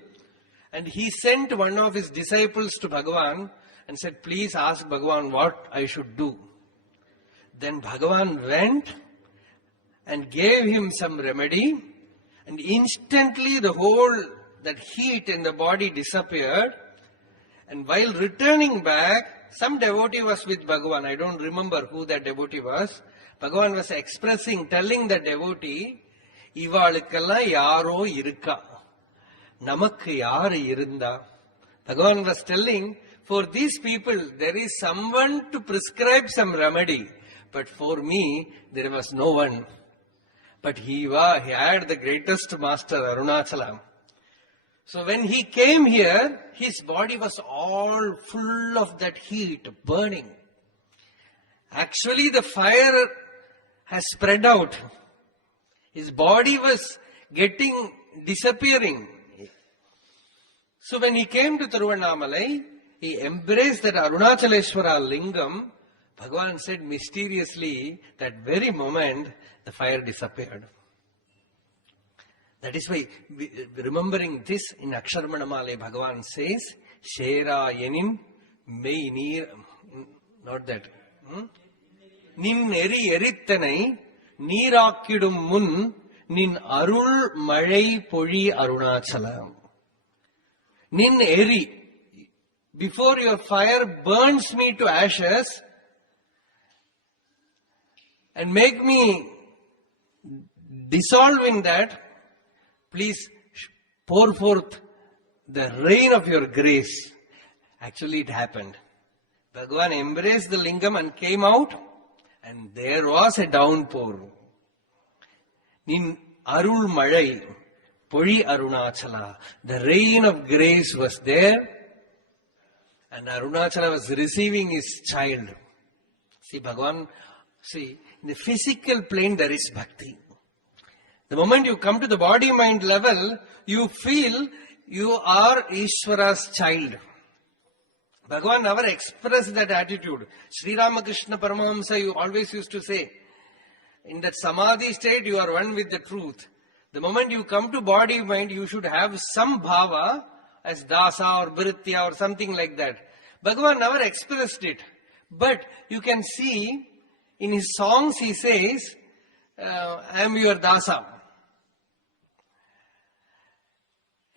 And he sent one of his disciples to Bhagavan and said, please ask Bhagavan what I should do. Then Bhagavan went and gave him some remedy, and instantly the whole, that heat in the body disappeared. And while returning back, some devotee was with Bhagavan. I don't remember who that devotee was. Bhagavan was expressing, telling the devotee, Ivalikalla yaro irukka. Namakku yaru irunda. Bhagavan was telling, for these people, there is someone to prescribe some remedy. But for me, there was no one. But he had the greatest master, Arunachala. So when he came here, his body was all full of that heat, burning. Actually, the fire has spread out. His body was disappearing. So when he came to Tiruvannamalai, he embraced that Arunachaleshwara lingam. Bhagavan said mysteriously, that very moment, the fire disappeared. That is why, remembering this, in Aksharamana malai, Bhagavan says, Shera yenin mei neer, not that. Nin eri erittanai, neerakkidum mun, nin arul malai poli Arunachala. Nin eri, before your fire burns me to ashes, and make me dissolve in that, please pour forth the rain of your grace. Actually, it happened. Bhagavan embraced the lingam and came out, and there was a downpour. Nin arul malai, poli Arunachala. The rain of grace was there, and Arunachala was receiving his child. See, Bhagavan, in the physical plane there is bhakti. The moment you come to the body-mind level, you feel you are Ishvara's child. Bhagavan never expressed that attitude. Sri Ramakrishna Paramahamsa, you always used to say, in that samadhi state, you are one with the truth. The moment you come to body-mind, you should have some bhava as dasa or bhritya or something like that. Bhagavan never expressed it. But you can see, in his songs he says, I am your dasa.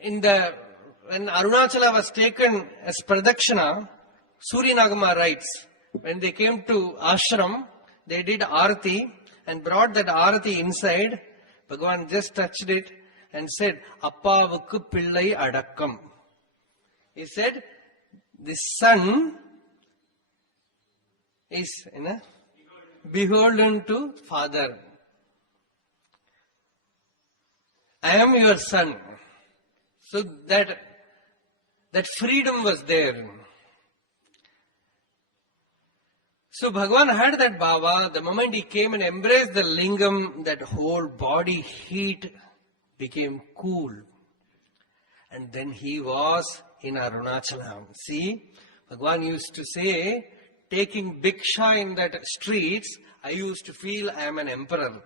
When Arunachala was taken as Pradakshina, Suryanagama writes, when they came to ashram, they did arati and brought that arati inside. Bhagavan just touched it and said, Appavukku pillai adakkam. He said, the son is, beholden to father. I am your son. So that freedom was there. So Bhagavan had that bhava. The moment he came and embraced the lingam, that whole body heat became cool. And then he was in Arunachalam. See, Bhagavan used to say, taking bhiksha in that streets, I used to feel I am an emperor.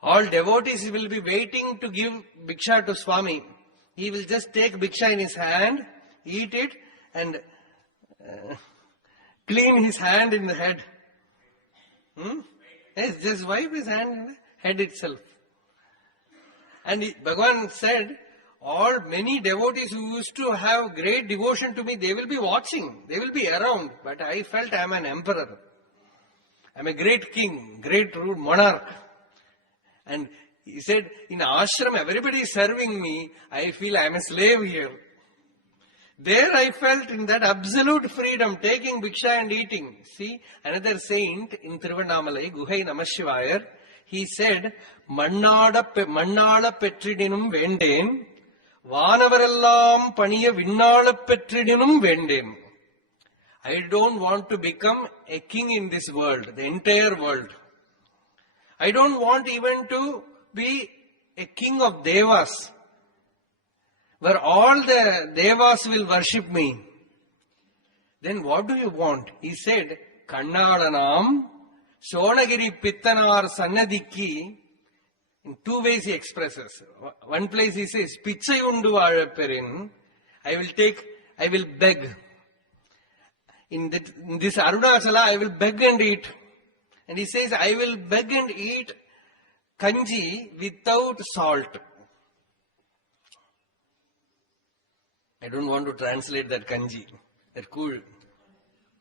All devotees will be waiting to give bhiksha to Swami. He will just take bhiksha in his hand, eat it, and clean his hand in the head. Yes, just wipe his hand in the head itself. And Bhagavan said, many devotees who used to have great devotion to me, they will be watching, they will be around. But I felt I am an emperor. I am a great king, great monarch. And he said, in ashram, everybody is serving me. I feel I am a slave here. There I felt in that absolute freedom, taking bhiksha and eating. See, another saint in Tiruvannamalai, Guhai Namashivayar, he said, Mannada petridinum vendeen, Vanavarellam paniya vinnala petridinum vendeen. I don't want to become a king in this world, the entire world. I don't want even to be a king of devas, where all the devas will worship me. Then what do you want? He said, Kannadanam, Shonagiri Pittanar Sannadiki. In two ways he expresses. One place he says, Pichayundu Vazhapperin, I will beg. In this Arunachala, I will beg and eat. And he says, I will beg and eat kanji without salt. I don't want to translate that kanji, that cool.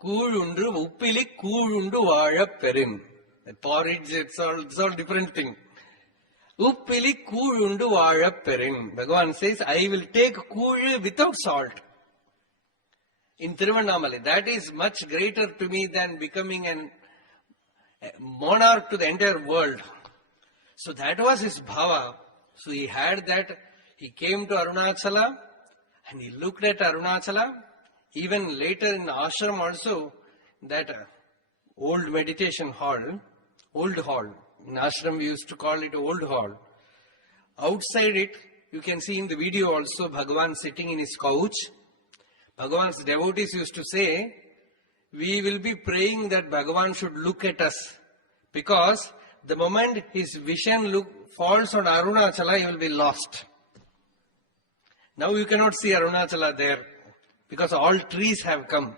Koolundu, uppili koolundu vazhapperin. That porridge, it's all different thing. Uppili koolundu vazhapperin. Bhagavan says, I will take kool without salt. In Tiruvannamalai, that is much greater to me than becoming a monarch to the entire world. So that was his bhava. So he had that. He came to Arunachala and he looked at Arunachala. Even later in the ashram also, that old meditation hall, old hall. In ashram we used to call it old hall. Outside it, you can see in the video also Bhagavan sitting in his couch. Bhagavan's devotees used to say, we will be praying that Bhagavan should look at us. Because the moment his vision falls on Arunachala, he will be lost. Now you cannot see Arunachala there, because all trees have come.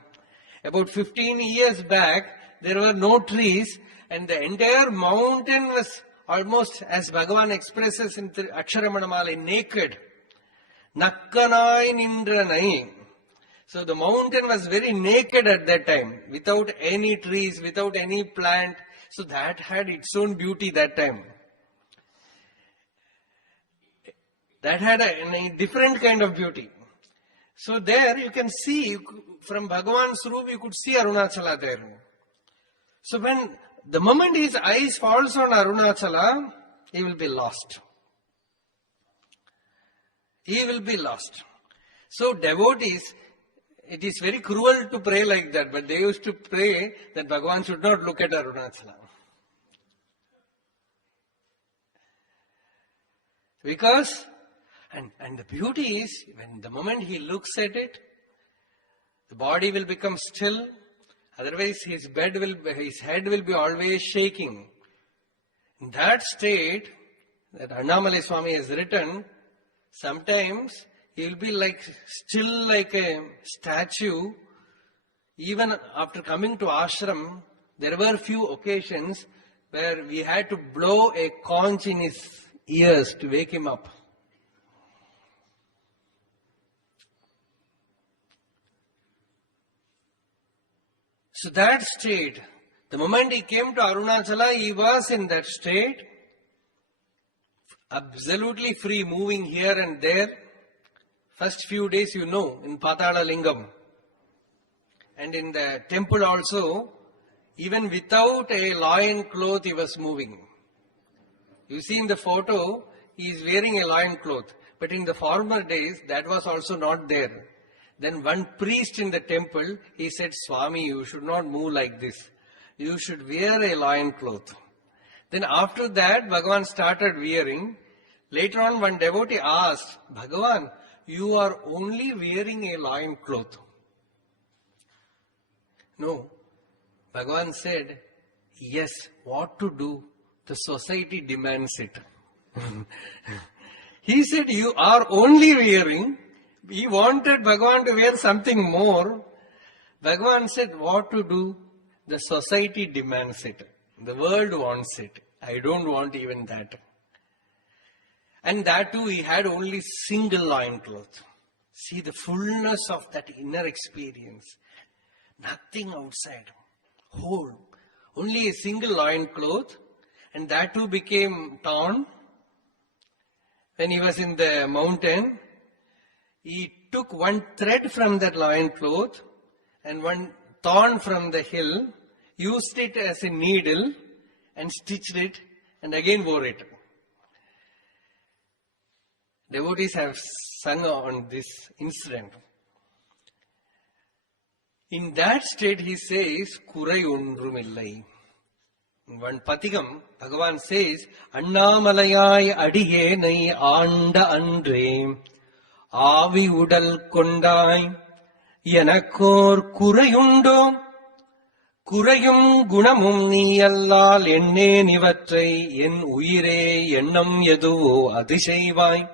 About 15 years back, there were no trees, and the entire mountain was almost, as Bhagavan expresses in Aksharamana, naked. Nakkanai nindranai. So the mountain was very naked at that time, without any trees, without any plant. So that had its own beauty that time. That had a different kind of beauty. So there you can see, from Bhagavan's room you could see Arunachala there. So when the moment his eyes falls on Arunachala, he will be lost. He will be lost. So devotees, it is very cruel to pray like that, but they used to pray that Bhagavan should not look at Arunachala. Because, and the beauty is, when the moment he looks at it, the body will become still. Otherwise, his head will be always shaking. In that state, that Annamalai Swami has written, sometimes he will be still like a statue. Even after coming to ashram, there were few occasions where we had to blow a conch in his ears to wake him up. So that state, the moment he came to Arunachala, he was in that state, absolutely free, moving here and there. First few days, in Patala Lingam. And in the temple also, Even without a loin cloth, he was moving. You see in the photo, he is wearing a loin cloth. But in the former days, that was also not there. Then one priest in the temple, he said, Swami, you should not move like this. You should wear a loin cloth. Then after that, Bhagavan started wearing. Later on, one devotee asked, Bhagavan, you are only wearing a loin cloth. No. Bhagavan said, yes, what to do? The society demands it. He said, you are only wearing. He wanted Bhagavan to wear something more. Bhagavan said, what to do? The society demands it. The world wants it. I don't want even that. And that too, he had only single loincloth. See the fullness of that inner experience. Nothing outside. Whole. Only a single loincloth. And that too became torn. When he was in the mountain, he took one thread from that loincloth and one thorn from the hill, used it as a needle and stitched it and again wore it. Devotees have sung on this incident. In that state he says, Kurai undrumillai. In one patigam, Bhagavan says, Annamalayai adiyenai anda andre, Avi udal kondai, Yanakor kurayundo, Kurayum gunamum niyallal enne nivatrai, Yen uire yennam yaduvo adishayvai,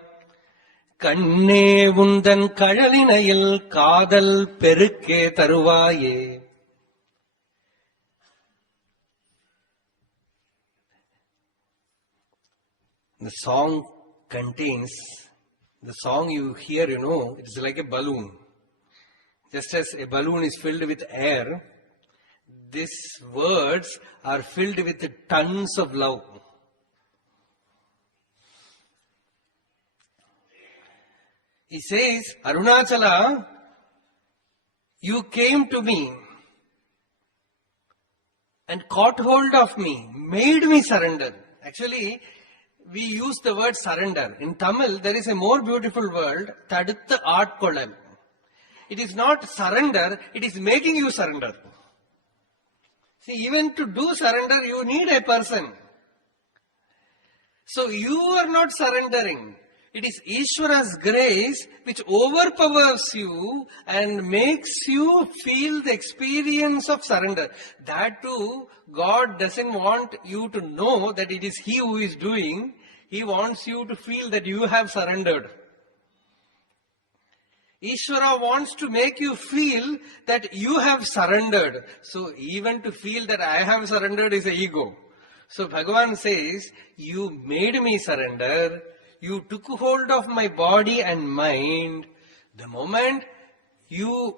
Kanne undan kajalinayil kadal perukke taruvaye. The song contains, the song you hear, it's like a balloon. Just as a balloon is filled with air, these words are filled with tons of love. He says, Arunachala, you came to me and caught hold of me, made me surrender. Actually, we use the word surrender. In Tamil, there is a more beautiful word, Tadutha Aatkolal. It is not surrender, it is making you surrender. See, even to do surrender, you need a person. So you are not surrendering. It is Ishvara's grace which overpowers you and makes you feel the experience of surrender. That too, God doesn't want you to know that it is He who is doing. He wants you to feel that you have surrendered. Ishvara wants to make you feel that you have surrendered. So even to feel that I have surrendered is an ego. So Bhagavan says, you made me surrender. You took hold of my body and mind. The moment you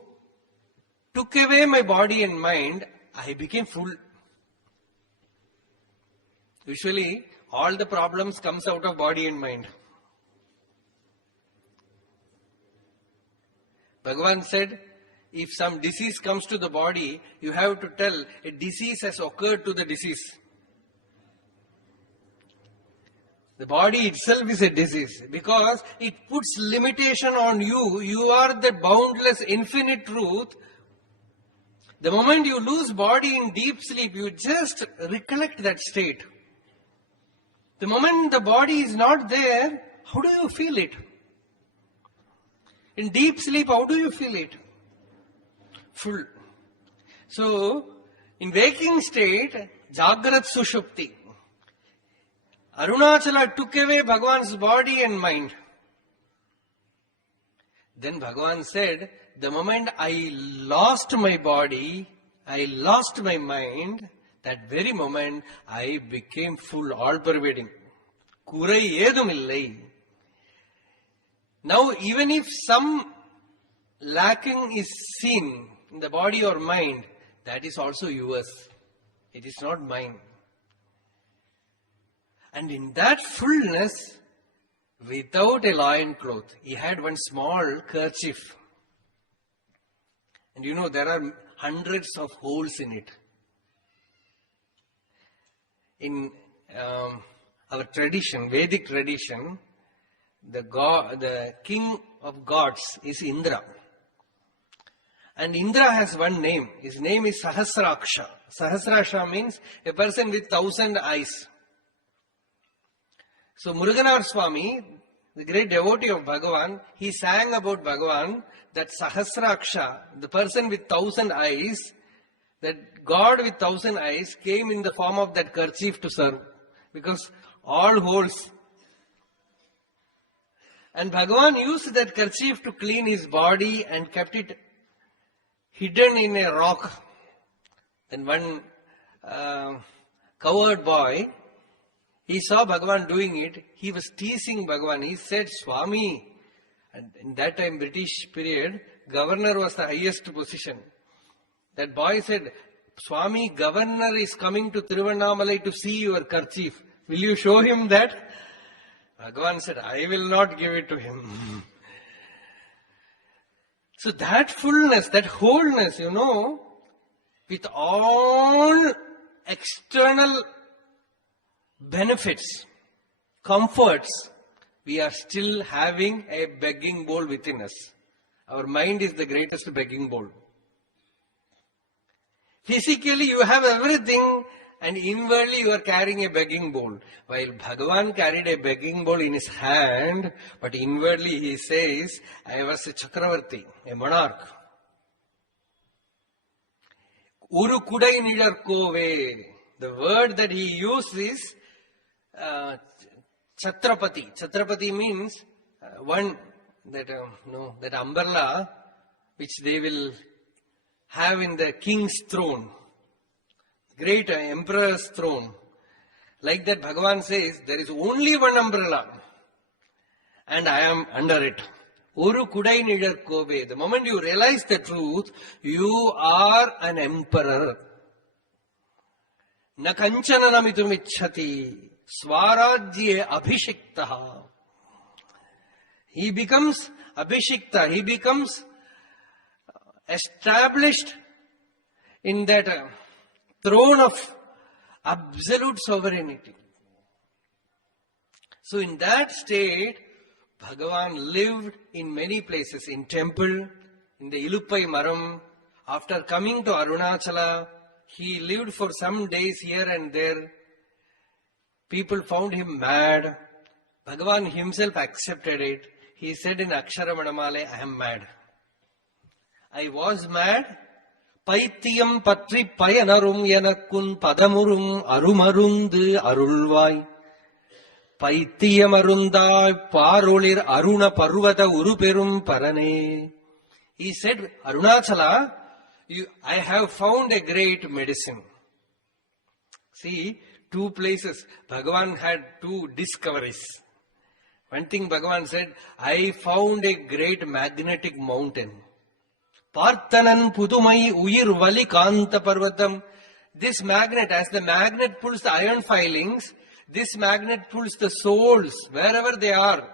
took away my body and mind, I became full. Usually, all the problems comes out of body and mind. Bhagavan said, if some disease comes to the body, you have to tell a disease has occurred to the disease. The body itself is a disease because it puts limitation on you. You are the boundless infinite truth. The moment you lose body in deep sleep, you just recollect that state. The moment the body is not there, how do you feel it? In deep sleep, how do you feel it? Full. So, in waking state, Jagrat Sushupti. Arunachala took away Bhagavan's body and mind. Then Bhagavan said, the moment I lost my body, I lost my mind, that very moment I became full, all-pervading. Kurai edumillai. Now even if some lacking is seen in the body or mind, that is also yours. It is not mine. And in that fullness, without a loin cloth, he had one small kerchief. And there are hundreds of holes in it. In our tradition, Vedic tradition, the king of gods is Indra. And Indra has one name. His name is Sahasraksha. Sahasraksha means a person with 1,000 eyes. So Muruganar Swami, the great devotee of Bhagavan, he sang about Bhagavan that Sahasraksha, the person with 1,000 eyes, that God with 1,000 eyes came in the form of that kerchief to serve. Because all holes. And Bhagavan used that kerchief to clean his body and kept it hidden in a rock. Then one cowherd boy, he saw Bhagavan doing it. He was teasing Bhagavan. He said, Swami. And in that time, British period, governor was the highest position. That boy said, Swami, governor is coming to Tiruvannamalai to see your kerchief. Will you show him that? Bhagavan said, I will not give it to him. So that fullness, that wholeness, with all external benefits, comforts, we are still having a begging bowl within us. Our mind is the greatest begging bowl. Physically you have everything and inwardly you are carrying a begging bowl. While Bhagavan carried a begging bowl in his hand, but inwardly he says, I was a Chakravarti, a monarch. Uru kudai nidar kove. The word that he used is Chhatrapati. Chhatrapati means that umbrella which they will have in the king's throne. Great emperor's throne. Like that Bhagavan says, there is only one umbrella and I am under it. Oru kudai nidar kobe. The moment you realize the truth, you are an emperor. Na kanchana namitum ichhati swarajye abhishiktaha. He becomes abhishikta. He becomes established in that throne of absolute sovereignty. So in that state, Bhagavan lived in many places, in temple, in the Iluppai Maram. After coming to Arunachala, he lived for some days here and there. People found him mad. Bhagavan himself accepted it. He said in Aksharamana, I am mad. I was mad. Paitiyam patri payanarum yanakun padamurum arumarundu arulvai. Paitiyam arundai parolir aruna parvata uruperum parane. He said, Arunachala, I have found a great medicine. See, two places. Bhagavan had two discoveries. One thing Bhagavan said, I found a great magnetic mountain. Parthanan Pudumai Uyir Vali Kanta Parvatam. This magnet, as the magnet pulls the iron filings, this magnet pulls the souls wherever they are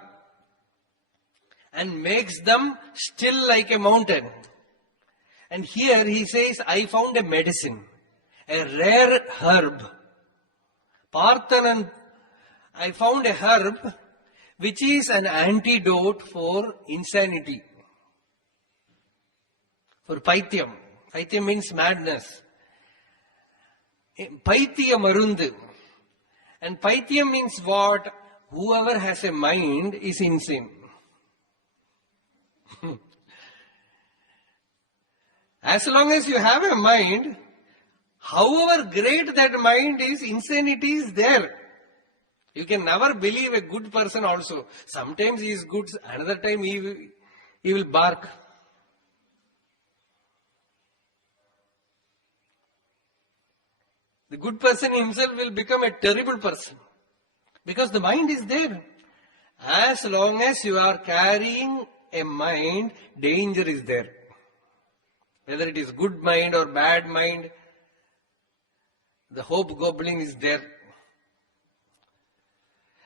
and makes them still like a mountain. And here he says, I found a medicine, a rare herb. Parthanan, I found a herb which is an antidote for insanity. For Paityam. Paityam means madness. Paitya Marundu. And Paityam means what? Whoever has a mind is insane. As long as you have a mind, however great that mind is, insanity is there. You can never believe a good person also. Sometimes he is good, another time he will bark. The good person himself will become a terrible person. Because the mind is there. As long as you are carrying a mind, danger is there. Whether it is good mind or bad mind, the hope goblin is there.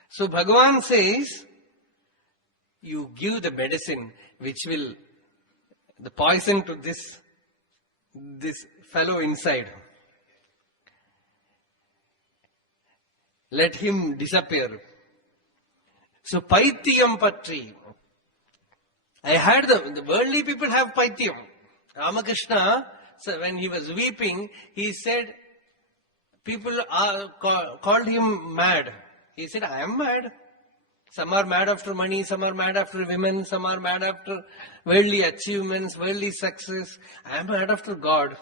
So Bhagavan says, you give the medicine which will, the poison to this fellow inside. Let him disappear. So Paitiyam Patri. I heard the worldly people have Paitiyam. Ramakrishna, so when he was weeping, he said, people called him mad. He said, I am mad. Some are mad after money, some are mad after women, some are mad after worldly achievements, worldly success. I am mad after God.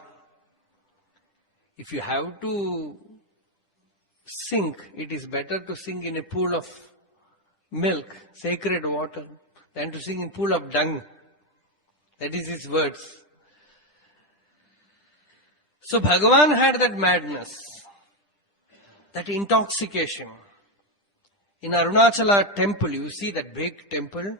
If you have to sink, it is better to sing in a pool of milk, sacred water, than to sing in pool of dung. That is his words. So Bhagavan had that madness, that intoxication. In Arunachala temple, you see that big temple,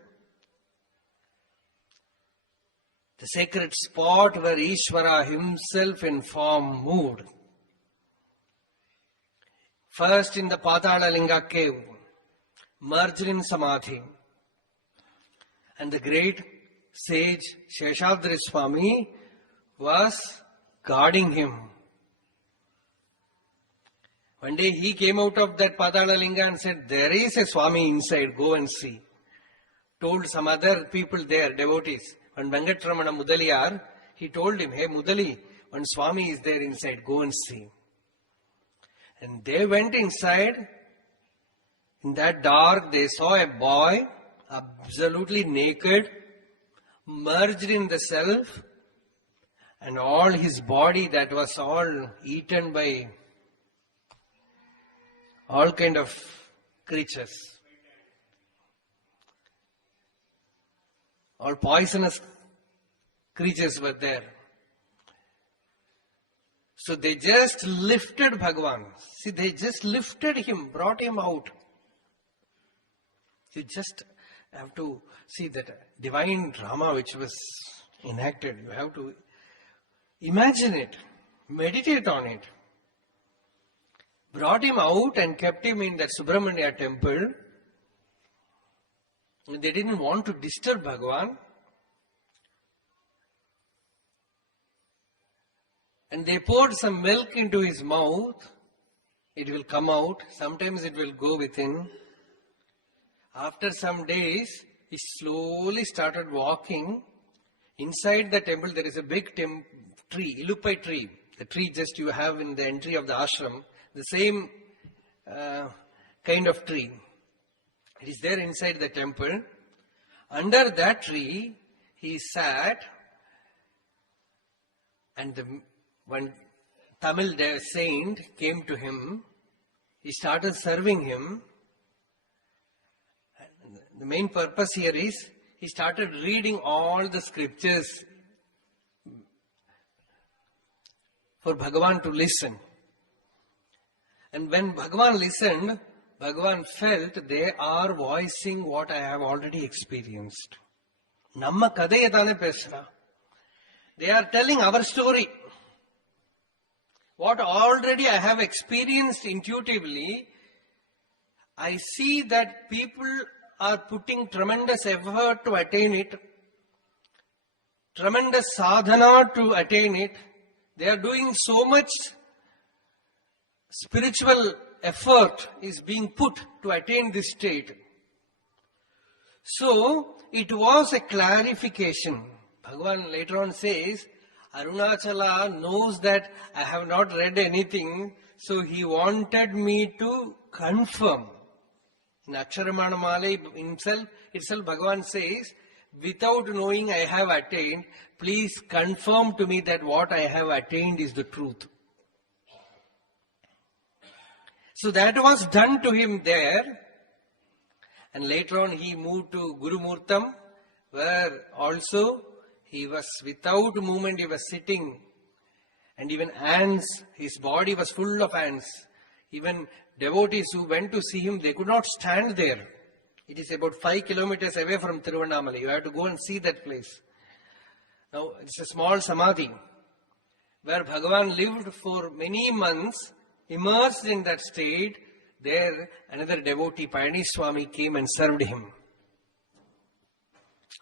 the sacred spot where Ishvara himself in form moved. First in the Patala Linga cave, merged in Samadhi. And the great sage Sheshadri Swami was guarding him. One day he came out of that Padala Linga and said, there is a Swami inside, go and see. Told some other people there, devotees. When Venkatramana Mudaliyar, he told him, hey Mudali, one Swami is there inside, go and see. And they went inside. In that dark, they saw a boy, absolutely naked, merged in the self, and all his body that was all eaten by all kind of creatures. All poisonous creatures were there. So they just lifted Bhagavan. See, they just lifted him, brought him out. You just have to see that divine drama which was enacted. You have to imagine it, meditate on it. Brought him out and kept him in that Subramanya temple. They didn't want to disturb Bhagavan. And they poured some milk into his mouth. It will come out. Sometimes it will go within. After some days, he slowly started walking. Inside the temple, there is a big tree, Ilupai tree. The tree just you have in the entry of the ashram. The same kind of tree. It is there inside the temple. Under that tree, he sat. And one Tamil saint came to him. He started serving him. The main purpose here is, he started reading all the scriptures for Bhagavan to listen. And when Bhagavan listened, Bhagavan felt they are voicing what I have already experienced. Namma kadayadane pesra. They are telling our story. What already I have experienced intuitively, I see that people are putting tremendous effort to attain it, tremendous sadhana to attain it. They are doing so much spiritual effort is being put to attain this state. So, it was a clarification. Bhagavan later on says, Arunachala knows that I have not read anything, so he wanted me to confirm. In Aksharamana malai itself Bhagavan says, without knowing I have attained, please confirm to me that what I have attained is the truth. So that was done to him there. And later on he moved to Guru Murtam, where also he was without movement, he was sitting. And even ants, his body was full of ants. Even devotees who went to see him, they could not stand there. It is about 5 kilometers away from Tiruvannamalai. You have to go and see that place. Now, it's a small samadhi where Bhagavan lived for many months, immersed in that state. There, another devotee, Payani Swami, came and served him.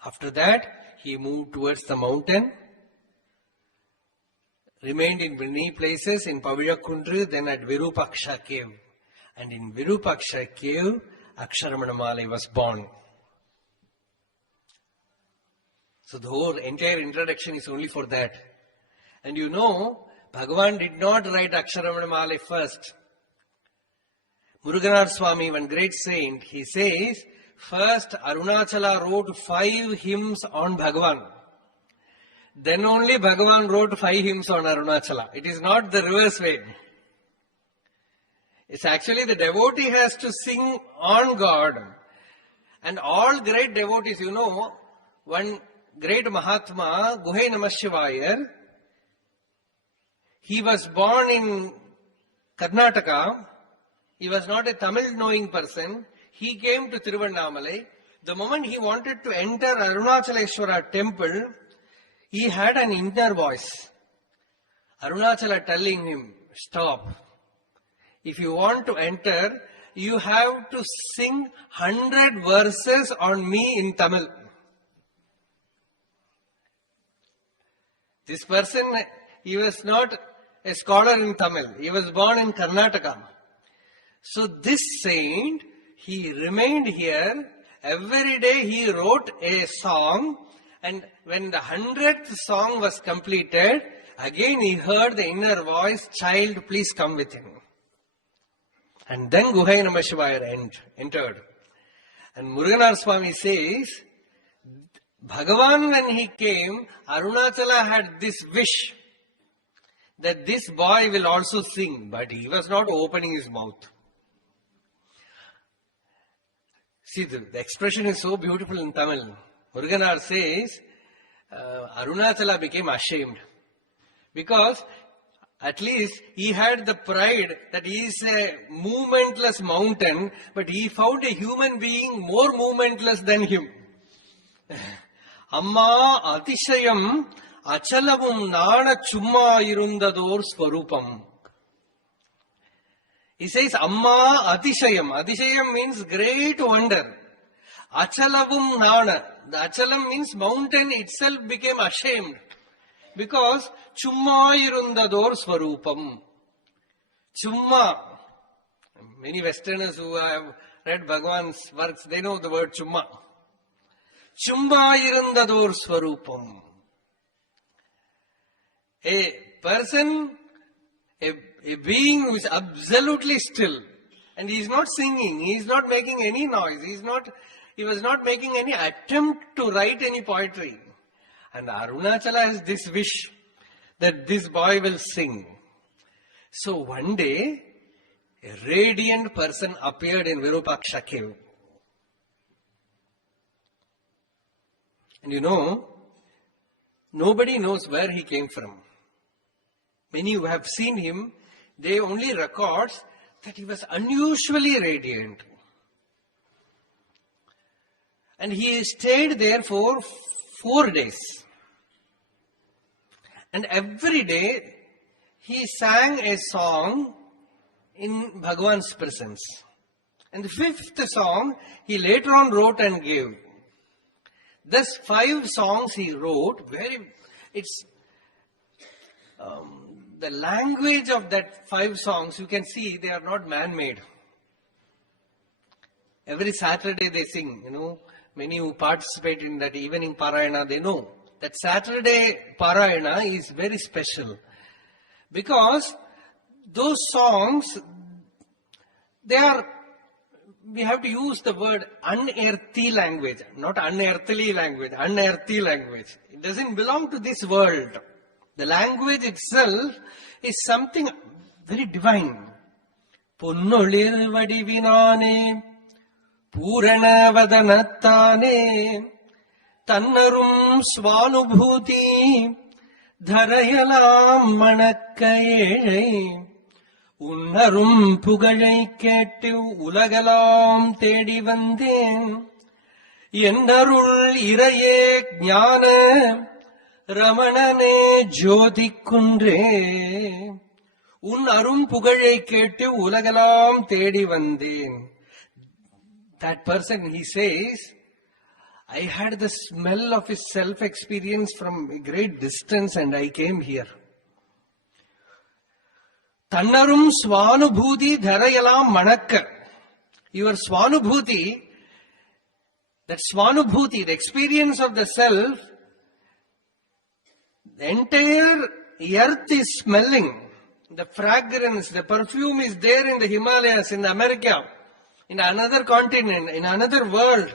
After that, he moved towards the mountain, remained in many places, in Pavilakundru, then at Virupaksha cave. And in Virupaksha cave, Aksharamana malai was born. So the whole entire introduction is only for that. And you know, Bhagavan did not write Aksharamana malai first. Muruganar Swami, one great saint, he says, first Arunachala wrote 5 hymns on Bhagavan. Then only Bhagavan wrote 5 hymns on Arunachala. It is not the reverse way. It's actually the devotee has to sing on God. And all great devotees, you know, one great Mahatma, Guhai Namah Shivayar, he was born in Karnataka. He was not a Tamil knowing person. He came to Tiruvannamalai. The moment he wanted to enter Arunachaleshwara temple, he had an inner voice. Arunachala telling him, stop. If you want to enter, you have to sing 100 verses on me in Tamil. This person, he was not a scholar in Tamil. He was born in Karnataka. So this saint, he remained here. Every day he wrote a song. And when the 100th song was completed, again he heard the inner voice, child, please come with him. And then Guhai Namah Shivaya entered. And Muruganar Swami says, Bhagavan when he came, Arunachala had this wish that this boy will also sing, but he was not opening his mouth. See, the expression is so beautiful in Tamil. Muruganar says, Arunachala became ashamed. Because at least he had the pride that he is a movementless mountain, but he found a human being more movementless than him. Amma atishayam achalavum nana chumma irundador swarupam. He says, Amma atishayam. Atishayam means great wonder. Achalavum nana. The achalam means mountain itself became ashamed. Because chumma irundador swarupam. Chumma. Many Westerners who have read Bhagavan's works, they know the word chumma. Chumma irundador swarupam. A person, a being who is absolutely still, and he is not singing, he is not making any noise, he was not making any attempt to write any poetry. And Arunachala has this wish that this boy will sing. So one day, a radiant person appeared in Virupaksha cave. And you know, nobody knows where he came from. Many who have seen him, they only records that he was unusually radiant. And he stayed there for 4 days. And every day, he sang a song in Bhagavan's presence. And the 5th song, he later on wrote and gave. Thus, 5 songs he wrote, the language of that 5 songs, you can see they are not man-made. Every Saturday they sing, you know. Many who participate in that evening Parayana, they know that Saturday Parayana is very special. Because those songs, we have to use the word unearthly language, not unearthly language, unearthly language. It doesn't belong to this world. The language itself is something very divine. Punnolir vadivinane, Purana vadanattane, Tannarum swanubhuti, Dharayalam manakkaye, Unnarum pugalai kettu ulagalam tedi vandhen, Yennarul iraye jnana, Ramanane jyoti kundre, Unnarum pugalai kettu ulagalam tedi vandhen. That person, he says, I had the smell of his self-experience from a great distance and I came here. Tannarum Swanubhuti Dharayalam Manakka. Your Swanubhuti, that Swanubhuti, the experience of the self, the entire earth is smelling. The fragrance, the perfume is there in the Himalayas, in America, in another continent, in another world.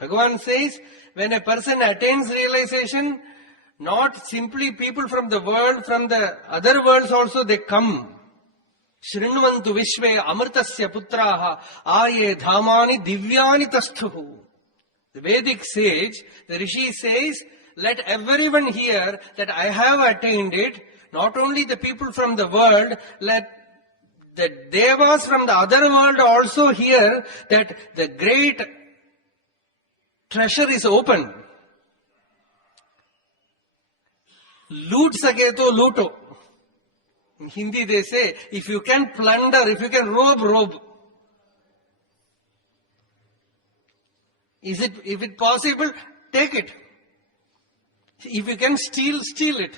Bhagavan says, when a person attains realization, not simply people from the world, from the other worlds also they come. Shrinvantu Vishve Amritasya Putraha Aye Dhamani Divyani Tasthuhu. The Vedic sage, the Rishi says, let everyone hear that I have attained it. Not only the people from the world, let the devas from the other world also hear that the great treasure is open. Loot saketo looto. In Hindi they say, if you can plunder, if you can rob. If it possible, take it. If you can steal it.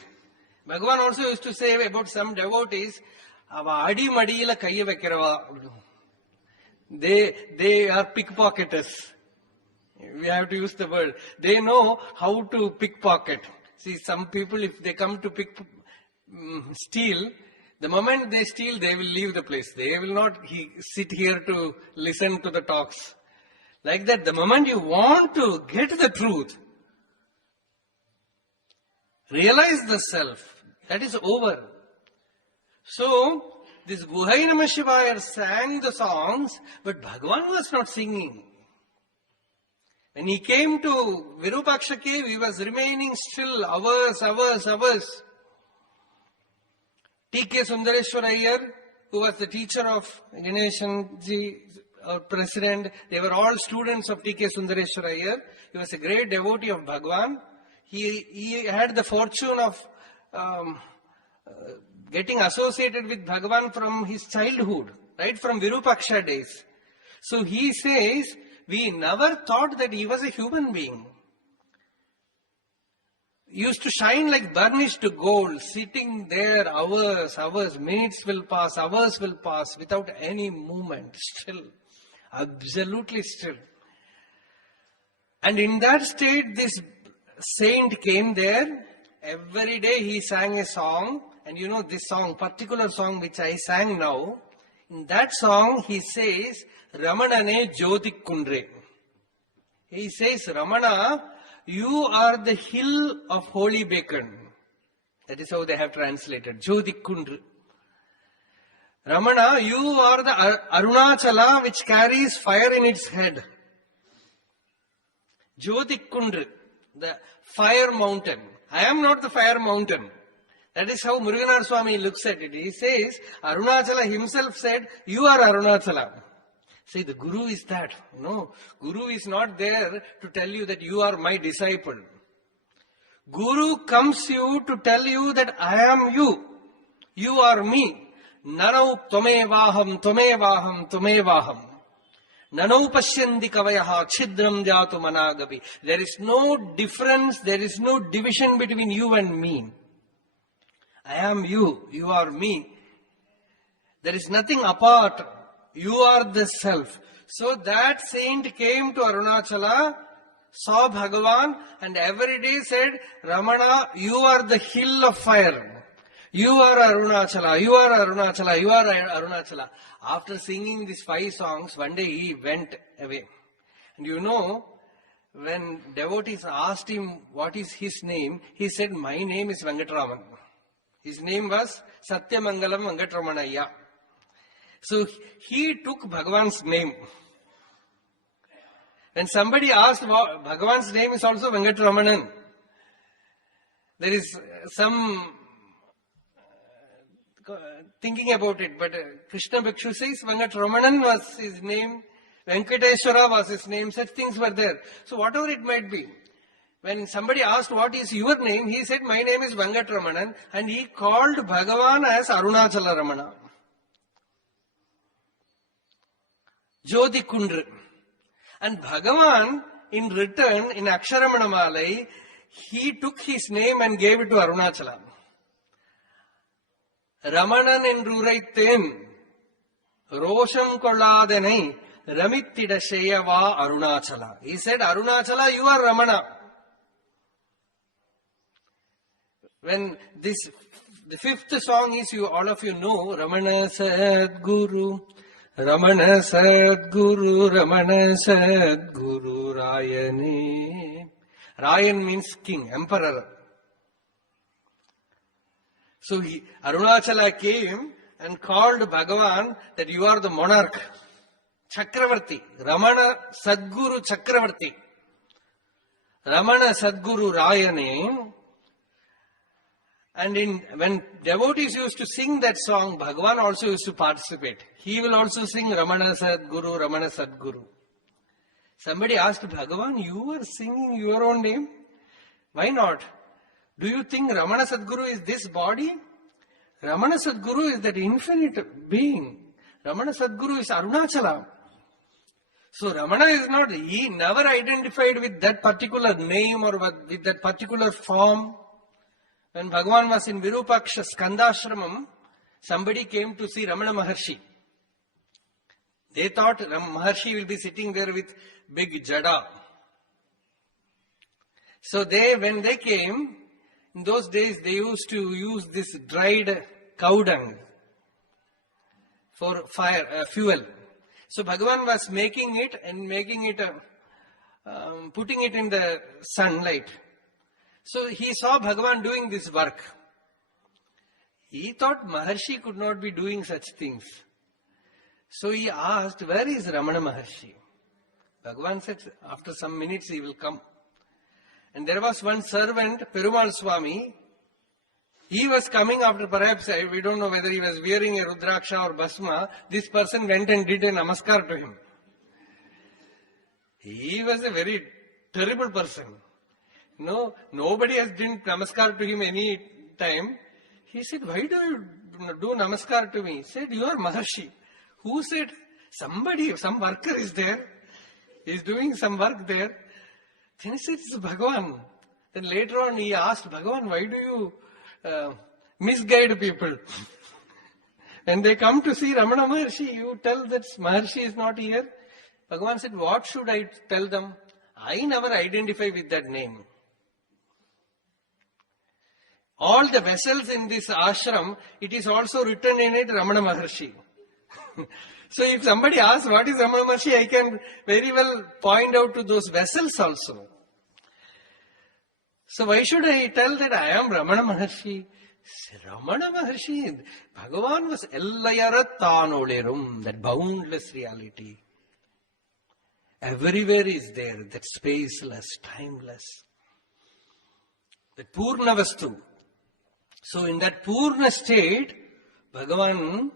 Bhagavan also used to say about some devotees, they are pickpocketers. We have to use the word. They know how to pickpocket. See, some people, if they come to steal, the moment they steal, they will leave the place. They will not sit here to listen to the talks. Like that, the moment you want to get the truth, realize the self, that is over. So, this Guhai Namah Shivaya sang the songs, but Bhagavan was not singing. When he came to Virupaksha cave, he was remaining still hours. T.K. Sundareshwar Iyer, who was the teacher of Ganeshanji, our president, they were all students of T.K. Sundareshwar Iyer. He was a great devotee of Bhagavan. He had the fortune of getting associated with Bhagavan from his childhood, right from Virupaksha days. So he says, we never thought that he was a human being. He used to shine like burnished gold, sitting there hours, minutes will pass, hours will pass without any movement, still, absolutely still. And in that state, this saint came there. Every day he sang a song, and you know this song, particular song which I sang now, in that song he says, Ramanane Jyotik Kundre. He says, Ramana, you are the hill of holy bacon. That is how they have translated, Jyotik Kundre. Ramana, you are the Arunachala which carries fire in its head. Jyotik Kundre, the fire mountain. I am not the fire mountain. That is how Muruganar Swami looks at it. He says, Arunachala himself said, you are Arunachala. See, the Guru is that. No, Guru is not there to tell you that you are my disciple. Guru comes to you to tell you that I am you. You are me. Nanau tvamevaham, tvamevaham, tvamevaham. Nanau pashyandi kavayaha chidram jatu managavi. There is no difference, there is no division between you and me. I am you, you are me. There is nothing apart. You are the self. So that saint came to Arunachala, saw Bhagavan, and every day said, Ramana, you are the hill of fire. You are Arunachala, you are Arunachala, you are Arunachala. After singing these 5 songs, one day he went away. And you know, when devotees asked him what is his name, he said, my name is Venkatraman. His name was Satyamangalam Venkatramanaya. So he took Bhagavan's name. When somebody asked, Bhagavan's name is also Venkatramanan. There is some thinking about it, but Krishna Bhikshu says Venkatramanan was his name, Venkateshwara was his name, such things were there. So whatever it might be, when somebody asked what is your name, he said my name is Venkatramanan, and he called Bhagavan as Arunachala Ramana. Jyoti Kundra. And Bhagavan, in return, in Aksharamana malai, he took his name and gave it to Arunachala. Ramanan enruraithen Rosham Koladane Ramittida Sheyava Arunachala. He said, Arunachala, you are Ramana. When the fifth song is, all of you know, Ramana Sadguru, Ramana Sadguru, Ramana Sadguru Rayane. Rayan means king, emperor. So Arunachala came and called Bhagavan that you are the monarch, Chakravarti, Ramana Sadguru Chakravarti. Ramana Sadguru Rayane. And when devotees used to sing that song, Bhagavan also used to participate. He will also sing Ramana Sadguru, Ramana Sadguru. Somebody asked Bhagavan, you are singing your own name? Why not? Do you think Ramana Sadguru is this body? Ramana Sadguru is that infinite being. Ramana Sadguru is Arunachala. So Ramana is not, he never identified with that particular name or with that particular form. When Bhagavan was in Virupaksha Skandashramam, somebody came to see Ramana Maharshi. They thought Maharshi will be sitting there with big jada. So when they came, in those days they used to use this dried cow dung for fuel. So Bhagavan was making it and putting it in the sunlight. So he saw Bhagavan doing this work. He thought Maharshi could not be doing such things. So he asked, where is Ramana Maharshi? Bhagavan said, after some minutes he will come. And there was one servant, Perumal Swami. He was coming after, perhaps, we don't know whether he was wearing a Rudraksha or Bhasma. This person went and did a namaskar to him. He was a very terrible person. No, nobody has done namaskar to him any time. He said, why do you do namaskar to me? He said, you are Maharshi. Who said? Somebody, some worker is there. He is doing some work there. Then he said, it's Bhagavan. Then later on he asked, Bhagavan, why do you misguide people? When they come to see Ramana Maharshi, you tell that Maharshi is not here. Bhagavan said, what should I tell them? I never identify with that name. All the vessels in this ashram, it is also written in it Ramana Maharshi. So if somebody asks what is Ramana Maharshi, I can very well point out to those vessels also. So why should I tell that I am Ramana Maharshi? Ramana Maharshi, Bhagavan was Ellayarathanolerum, that boundless reality. Everywhere is there, that spaceless, timeless. That Purna Vastu. So in that Purna state, Bhagavan,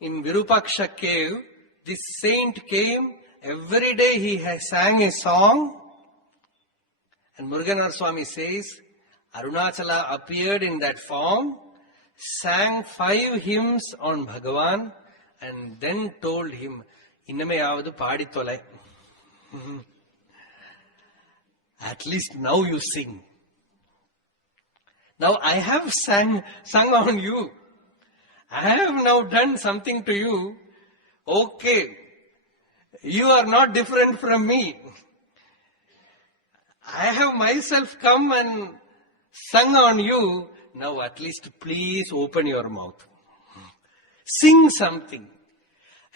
in Virupaksha cave, this saint came, every day he sang a song. And Muruganar Swami says, Arunachala appeared in that form, sang 5 hymns on Bhagavan, and then told him, Innameyavadu paaditolai. At least now you sing. Now I have sung on you. I have now done something to you. Okay. You are not different from me. I have myself come and sung on you. Now at least please open your mouth. Sing something.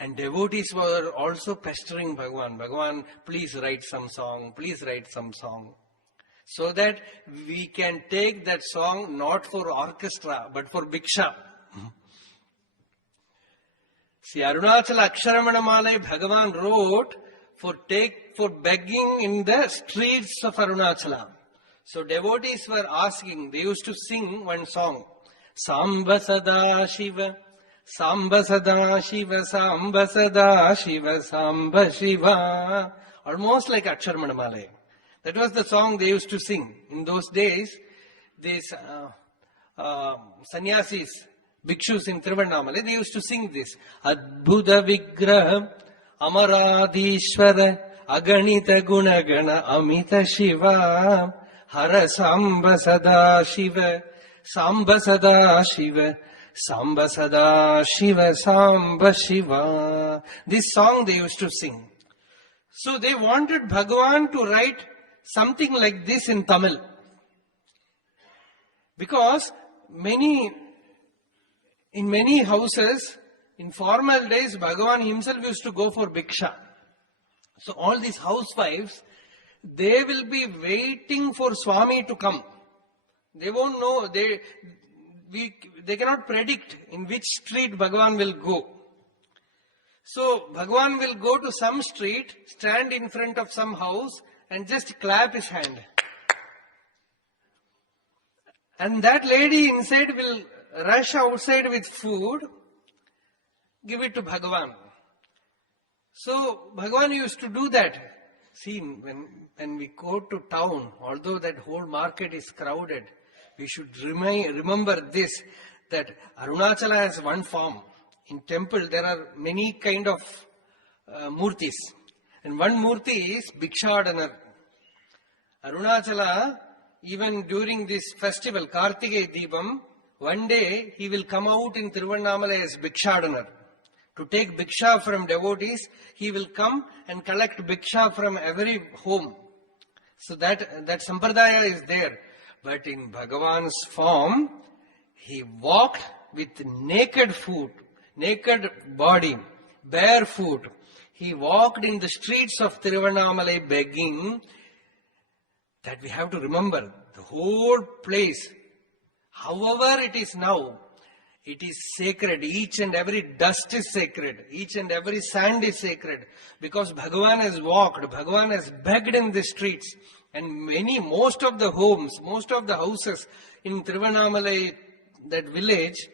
And devotees were also pestering Bhagavan. Bhagavan, please write some song. Please write some song. So that we can take that song not for orchestra, but for Bhiksha. See, Arunachala Aksharamana malai Bhagavan wrote for begging in the streets of Arunachala. So devotees were asking, they used to sing one song. Samba Sada Shiva, Samba Sada Shiva, Samba Sada Shiva, Samba Shiva. Almost like Aksharamana malai. That was the song they used to sing. In those days, these sannyasis, bhikshus in Trivandamala, they used to sing this. Adbhuta Vigraha, Amaradishvara, Aganita Gunagana, Amita Shiva, Hara Samba Sada Shiva, Samba Sada Shiva, Samba Sada Shiva Samba Shiva. This song they used to sing. So they wanted Bhagavan to write something like this in Tamil. Because in many houses, in formal days, Bhagavan himself used to go for bhiksha. So all these housewives, they will be waiting for Swami to come. They won't know, they cannot predict in which street Bhagavan will go. So Bhagavan will go to some street, stand in front of some house and just clap his hand. And that lady inside will rush outside with food, give it to Bhagavan. So Bhagavan used to do that. See, when we go to town, although that whole market is crowded, we should remember this, that Arunachala has one form. In temple, there are many kind of murtis. And one murti is Bhikshadanar. Arunachala, even during this festival, Kartikeya Deepam, one day he will come out in Tiruvannamalai as Bhikshadanar. To take bhiksha from devotees, he will come and collect bhiksha from every home. So that sampradaya is there. But in Bhagavan's form, he walked with naked foot, naked body, barefoot. He walked in the streets of Tiruvannamalai begging. That we have to remember. The whole place, however it is now, it is sacred. Each and every dust is sacred. Each and every sand is sacred. Because Bhagavan has walked, Bhagavan has begged in the streets. And most of the homes, most of the houses in Tiruvannamalai, that village,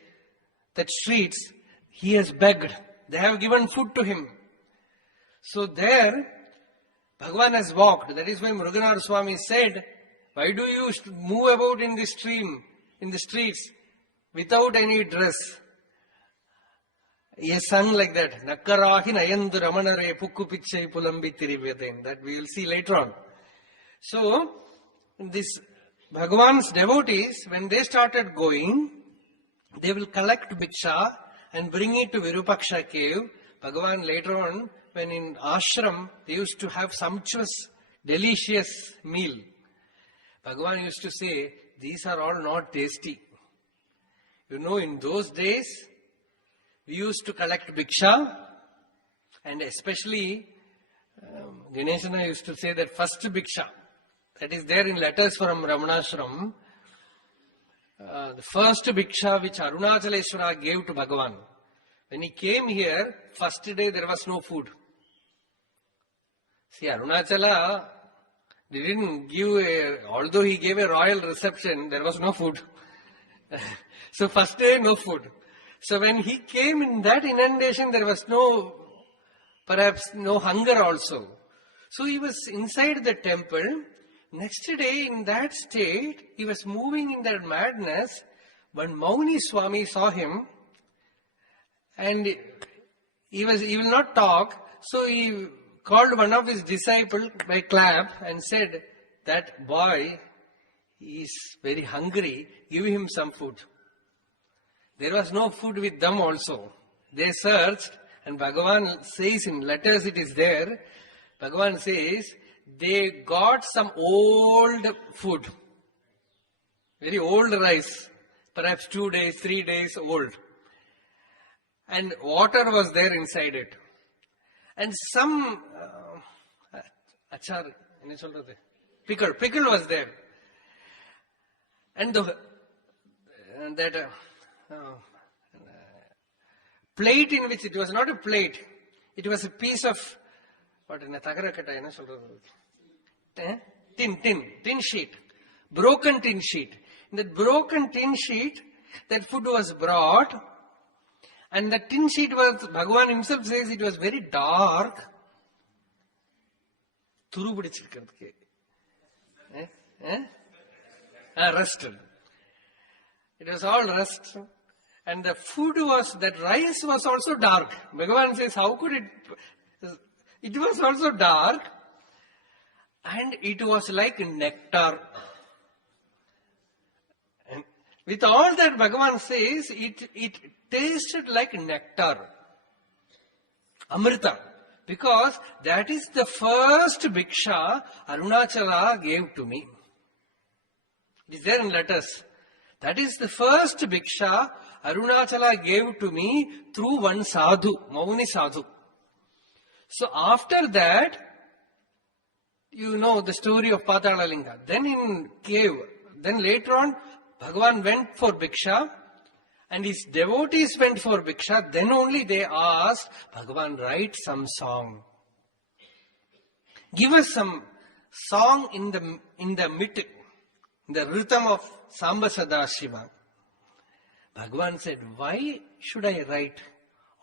that streets, he has begged. They have given food to him. So there, Bhagavan has walked. That is why Mruganara Swami said, why do you move about in the streets, without any dress? He has sung like that. Nakkarahi nayandu ramanare pukku pichai pulambi tirivyaten. That we will see later on. So, this Bhagavan's devotees, when they started going, they will collect bhiksha and bring it to Virupaksha cave. Bhagavan later on, when in ashram, they used to have sumptuous, delicious meal. Bhagavan used to say, these are all not tasty. You know, in those days, we used to collect bhiksha, and especially, Ganeshana used to say that first bhiksha, that is there in letters from Ramanashram, the first bhiksha which Arunachaleshwara gave to Bhagavan. When he came here, first day there was no food. See, Arunachala didn't give although he gave a royal reception, there was no food. So first day, no food. So when he came in that inundation, there was perhaps no hunger also. So he was inside the temple. Next day, in that state, he was moving in that madness. When Mauni Swami saw him, and he will not talk, so he called one of his disciples by clap and said, that boy is very hungry, give him some food. There was no food with them also. They searched, and Bhagavan says in letters it is there, Bhagavan says, they got some old food, very old rice, perhaps 2 days, 3 days old. And water was there inside it. And some achar, pickle was there. And that plate in which it was not a plate, it was a piece of tin sheet, broken tin sheet. In that broken tin sheet, that food was brought, and the tin sheet was, Bhagavan himself says it was very dark. Rusted. It was all rust. And the food was, that rice was also dark. Bhagavan says, how could it? It was also dark. And it was like nectar. And With all that, Bhagavan says, it tasted like nectar, Amrita. Because that is the first bhiksha Arunachala gave to me. It is there in letters. That is the first bhiksha Arunachala gave to me through one sadhu, Mauni sadhu. So after that, you know the story of Patalalinga. Then in cave, then later on, Bhagavan went for bhiksha and his devotees went for bhiksha. Then only they asked, Bhagavan, write some song. Give us some song in the mit, in the rhythm of Samba Sadashiva. Bhagavan said, why should I write?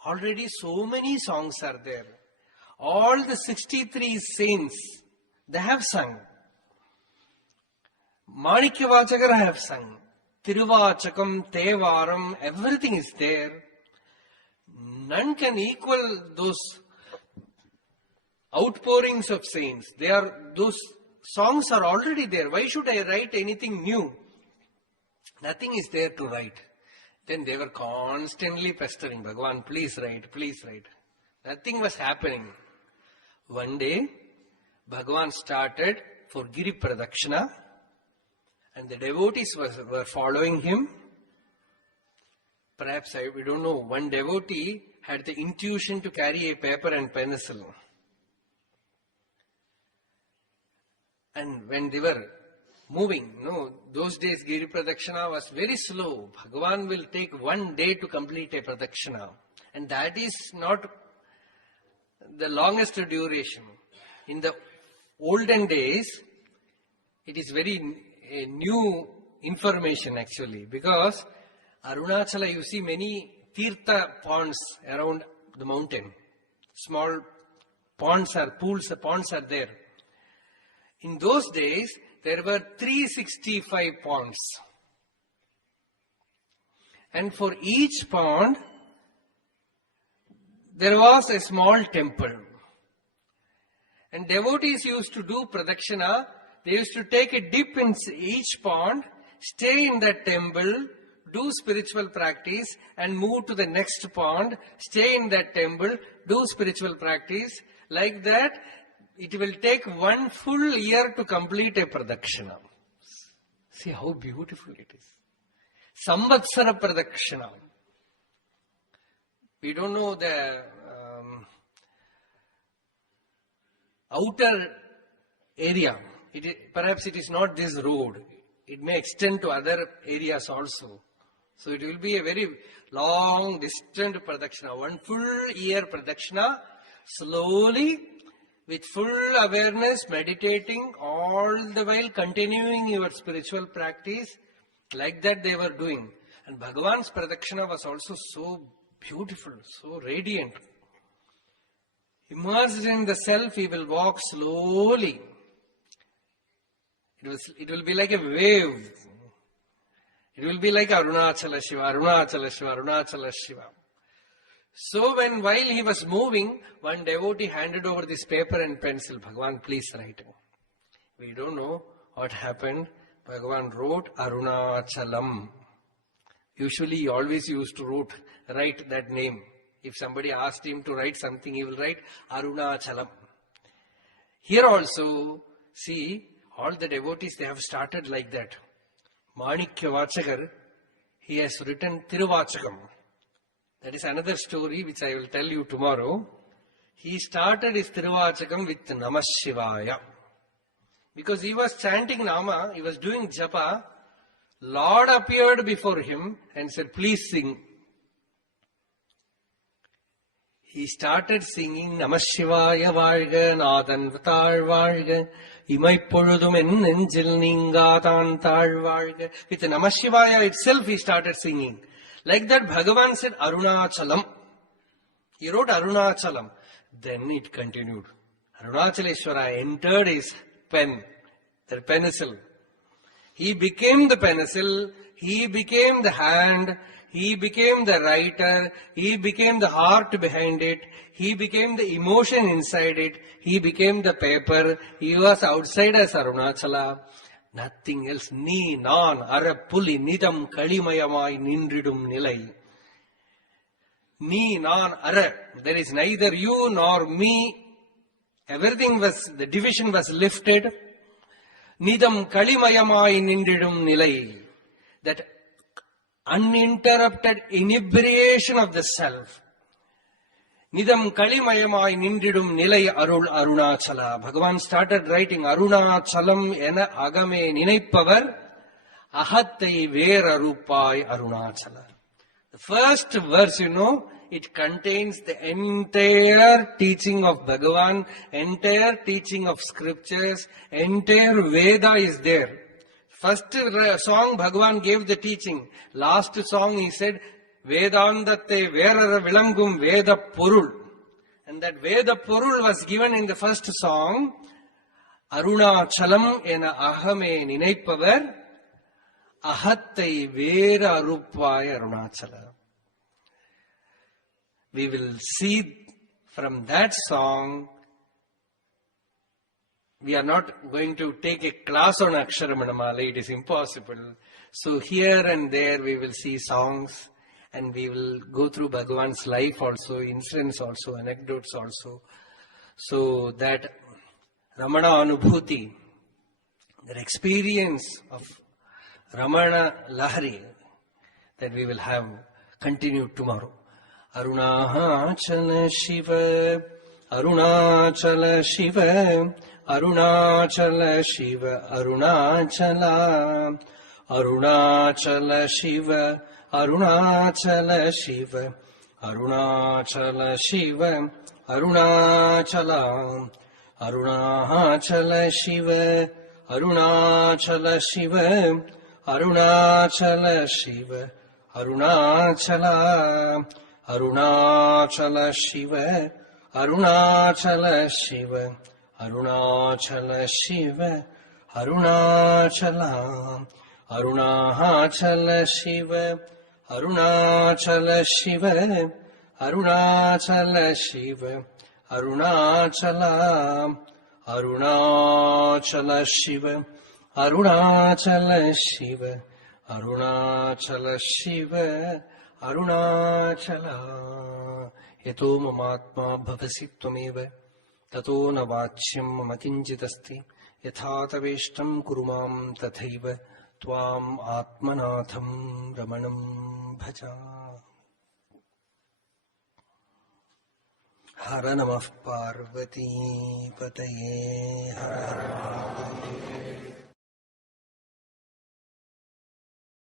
Already so many songs are there. All the 63 saints, they have sung. Manikyavachakar have sung. Tiruvachakam, Tevaram, everything is there. None can equal those outpourings of saints. Those songs are already there. Why should I write anything new? Nothing is there to write. Then they were constantly pestering, Bhagavan, please write, please write. Nothing was happening. One day, Bhagavan started for Giri Pradakshina and the devotees were following him. Perhaps, we don't know, one devotee had the intuition to carry a paper and pencil. And when they were moving, those days Giri Pradakshina was very slow. Bhagavan will take 1 day to complete a Pradakshina. And that is not the longest duration. In the olden days, it is very new information actually, because Arunachala, you see many Tirtha ponds around the mountain. Small ponds are there. In those days, there were 365 ponds. And for each pond, there was a small temple. And devotees used to do pradakshina. They used to take a dip in each pond, stay in that temple, do spiritual practice and move to the next pond, stay in that temple, do spiritual practice. Like that, it will take 1 full year to complete a pradakshina. See how beautiful it is. Samvatsara pradakshina. We don't know the outer area. Perhaps it is not this road. It may extend to other areas also. So it will be a very long, distant pradakshina. 1 full year pradakshina, slowly, with full awareness, meditating, all the while continuing your spiritual practice. Like that they were doing. And Bhagavan's pradakshina was also so beautiful, so radiant. Immersed in the self, he will walk slowly. It will be like a wave. It will be like Arunachala Shiva, Arunachala Shiva, Arunachala Shiva. So while he was moving, one devotee handed over this paper and pencil. Bhagavan, please write. We don't know what happened. Bhagavan wrote Arunachalam. Usually he always used to write that name. If somebody asked him to write something, he will write Arunachalam. Here also, see, all the devotees, they have started like that. Manikyavachakar, he has written Tiruvachakam. That is another story which I will tell you tomorrow. He started his Tiruvachakam with Namah Shivaya. Because he was chanting Nama, he was doing japa, Lord appeared before him and said, please sing. He started singing Namah Shivaya Varga, Nathan Vatar Varga, Imaipoludum en Nenjil Ningatan Tar Varga. With Namah Shivaya itself he started singing. Like that Bhagavan said Arunachalam. He wrote Arunachalam. Then it continued. Arunachaleshwara entered his pen, the pencil. He became the pencil, he became the hand, he became the writer, he became the heart behind it, he became the emotion inside it, he became the paper, he was outside as Arunachala. Nothing else. Ni, nan, ara, puli, nidam, kalimayamai, nindridum, nilai. Ni, nan, ara. There is neither you nor me. Everything was, the division was lifted. Nidam, kalimayamai, nindridum, nilai. That uninterrupted inebriation of the self. Nidam kalimayamai nindridum nilai arul arunachala. Bhagavan started writing Arunachalam ena agame ninaipavar ahattai vera rupai arunachala. The first verse, it contains the entire teaching of Bhagavan, entire teaching of scriptures, entire Veda is there. First song Bhagavan gave the teaching. Last song he said, Vedandatte Verara Vilangum Veda Purul. And that Veda Purul was given in the first song. Arunachalam ena ahame ninaipavar ahattai vera arupaya arunachala. We will see from that song. We are not going to take a class on Aksharamana malai. It is impossible. So here and there we will see songs. And we will go through Bhagavan's life also, incidents also, anecdotes also. So that Ramana Anubhuti, that experience of Ramana Lahari, that we will have continued tomorrow. Arunachala Shiva, Arunachala Shiva, Arunachala Shiva, Arunachala, Arunachala Shiva, Arunachala Shiva, Arunachala Shiva, Arunachala, Arunachala Shiva, Arunachala Shiva, Arunachala Shiva, Arunachala, Arunachala Shiva, Arunachala Shiva, Arunachala Shiva, Arunachala, Arunachala Shiva, Arunachala Shiva, Arunachala Shiva, Arunachala, Arunachala Shiva, Arunachala Shiva, Arunachala Shiva, Arunachala. Yato mamatma bhavasi tvameva, tato na vachyam mama kinchitasti, yathataveshtam kurumam tathaiva, Tvam Atmanatham Ramanam Bhaja. Hara Namah Parvati Pataye Hara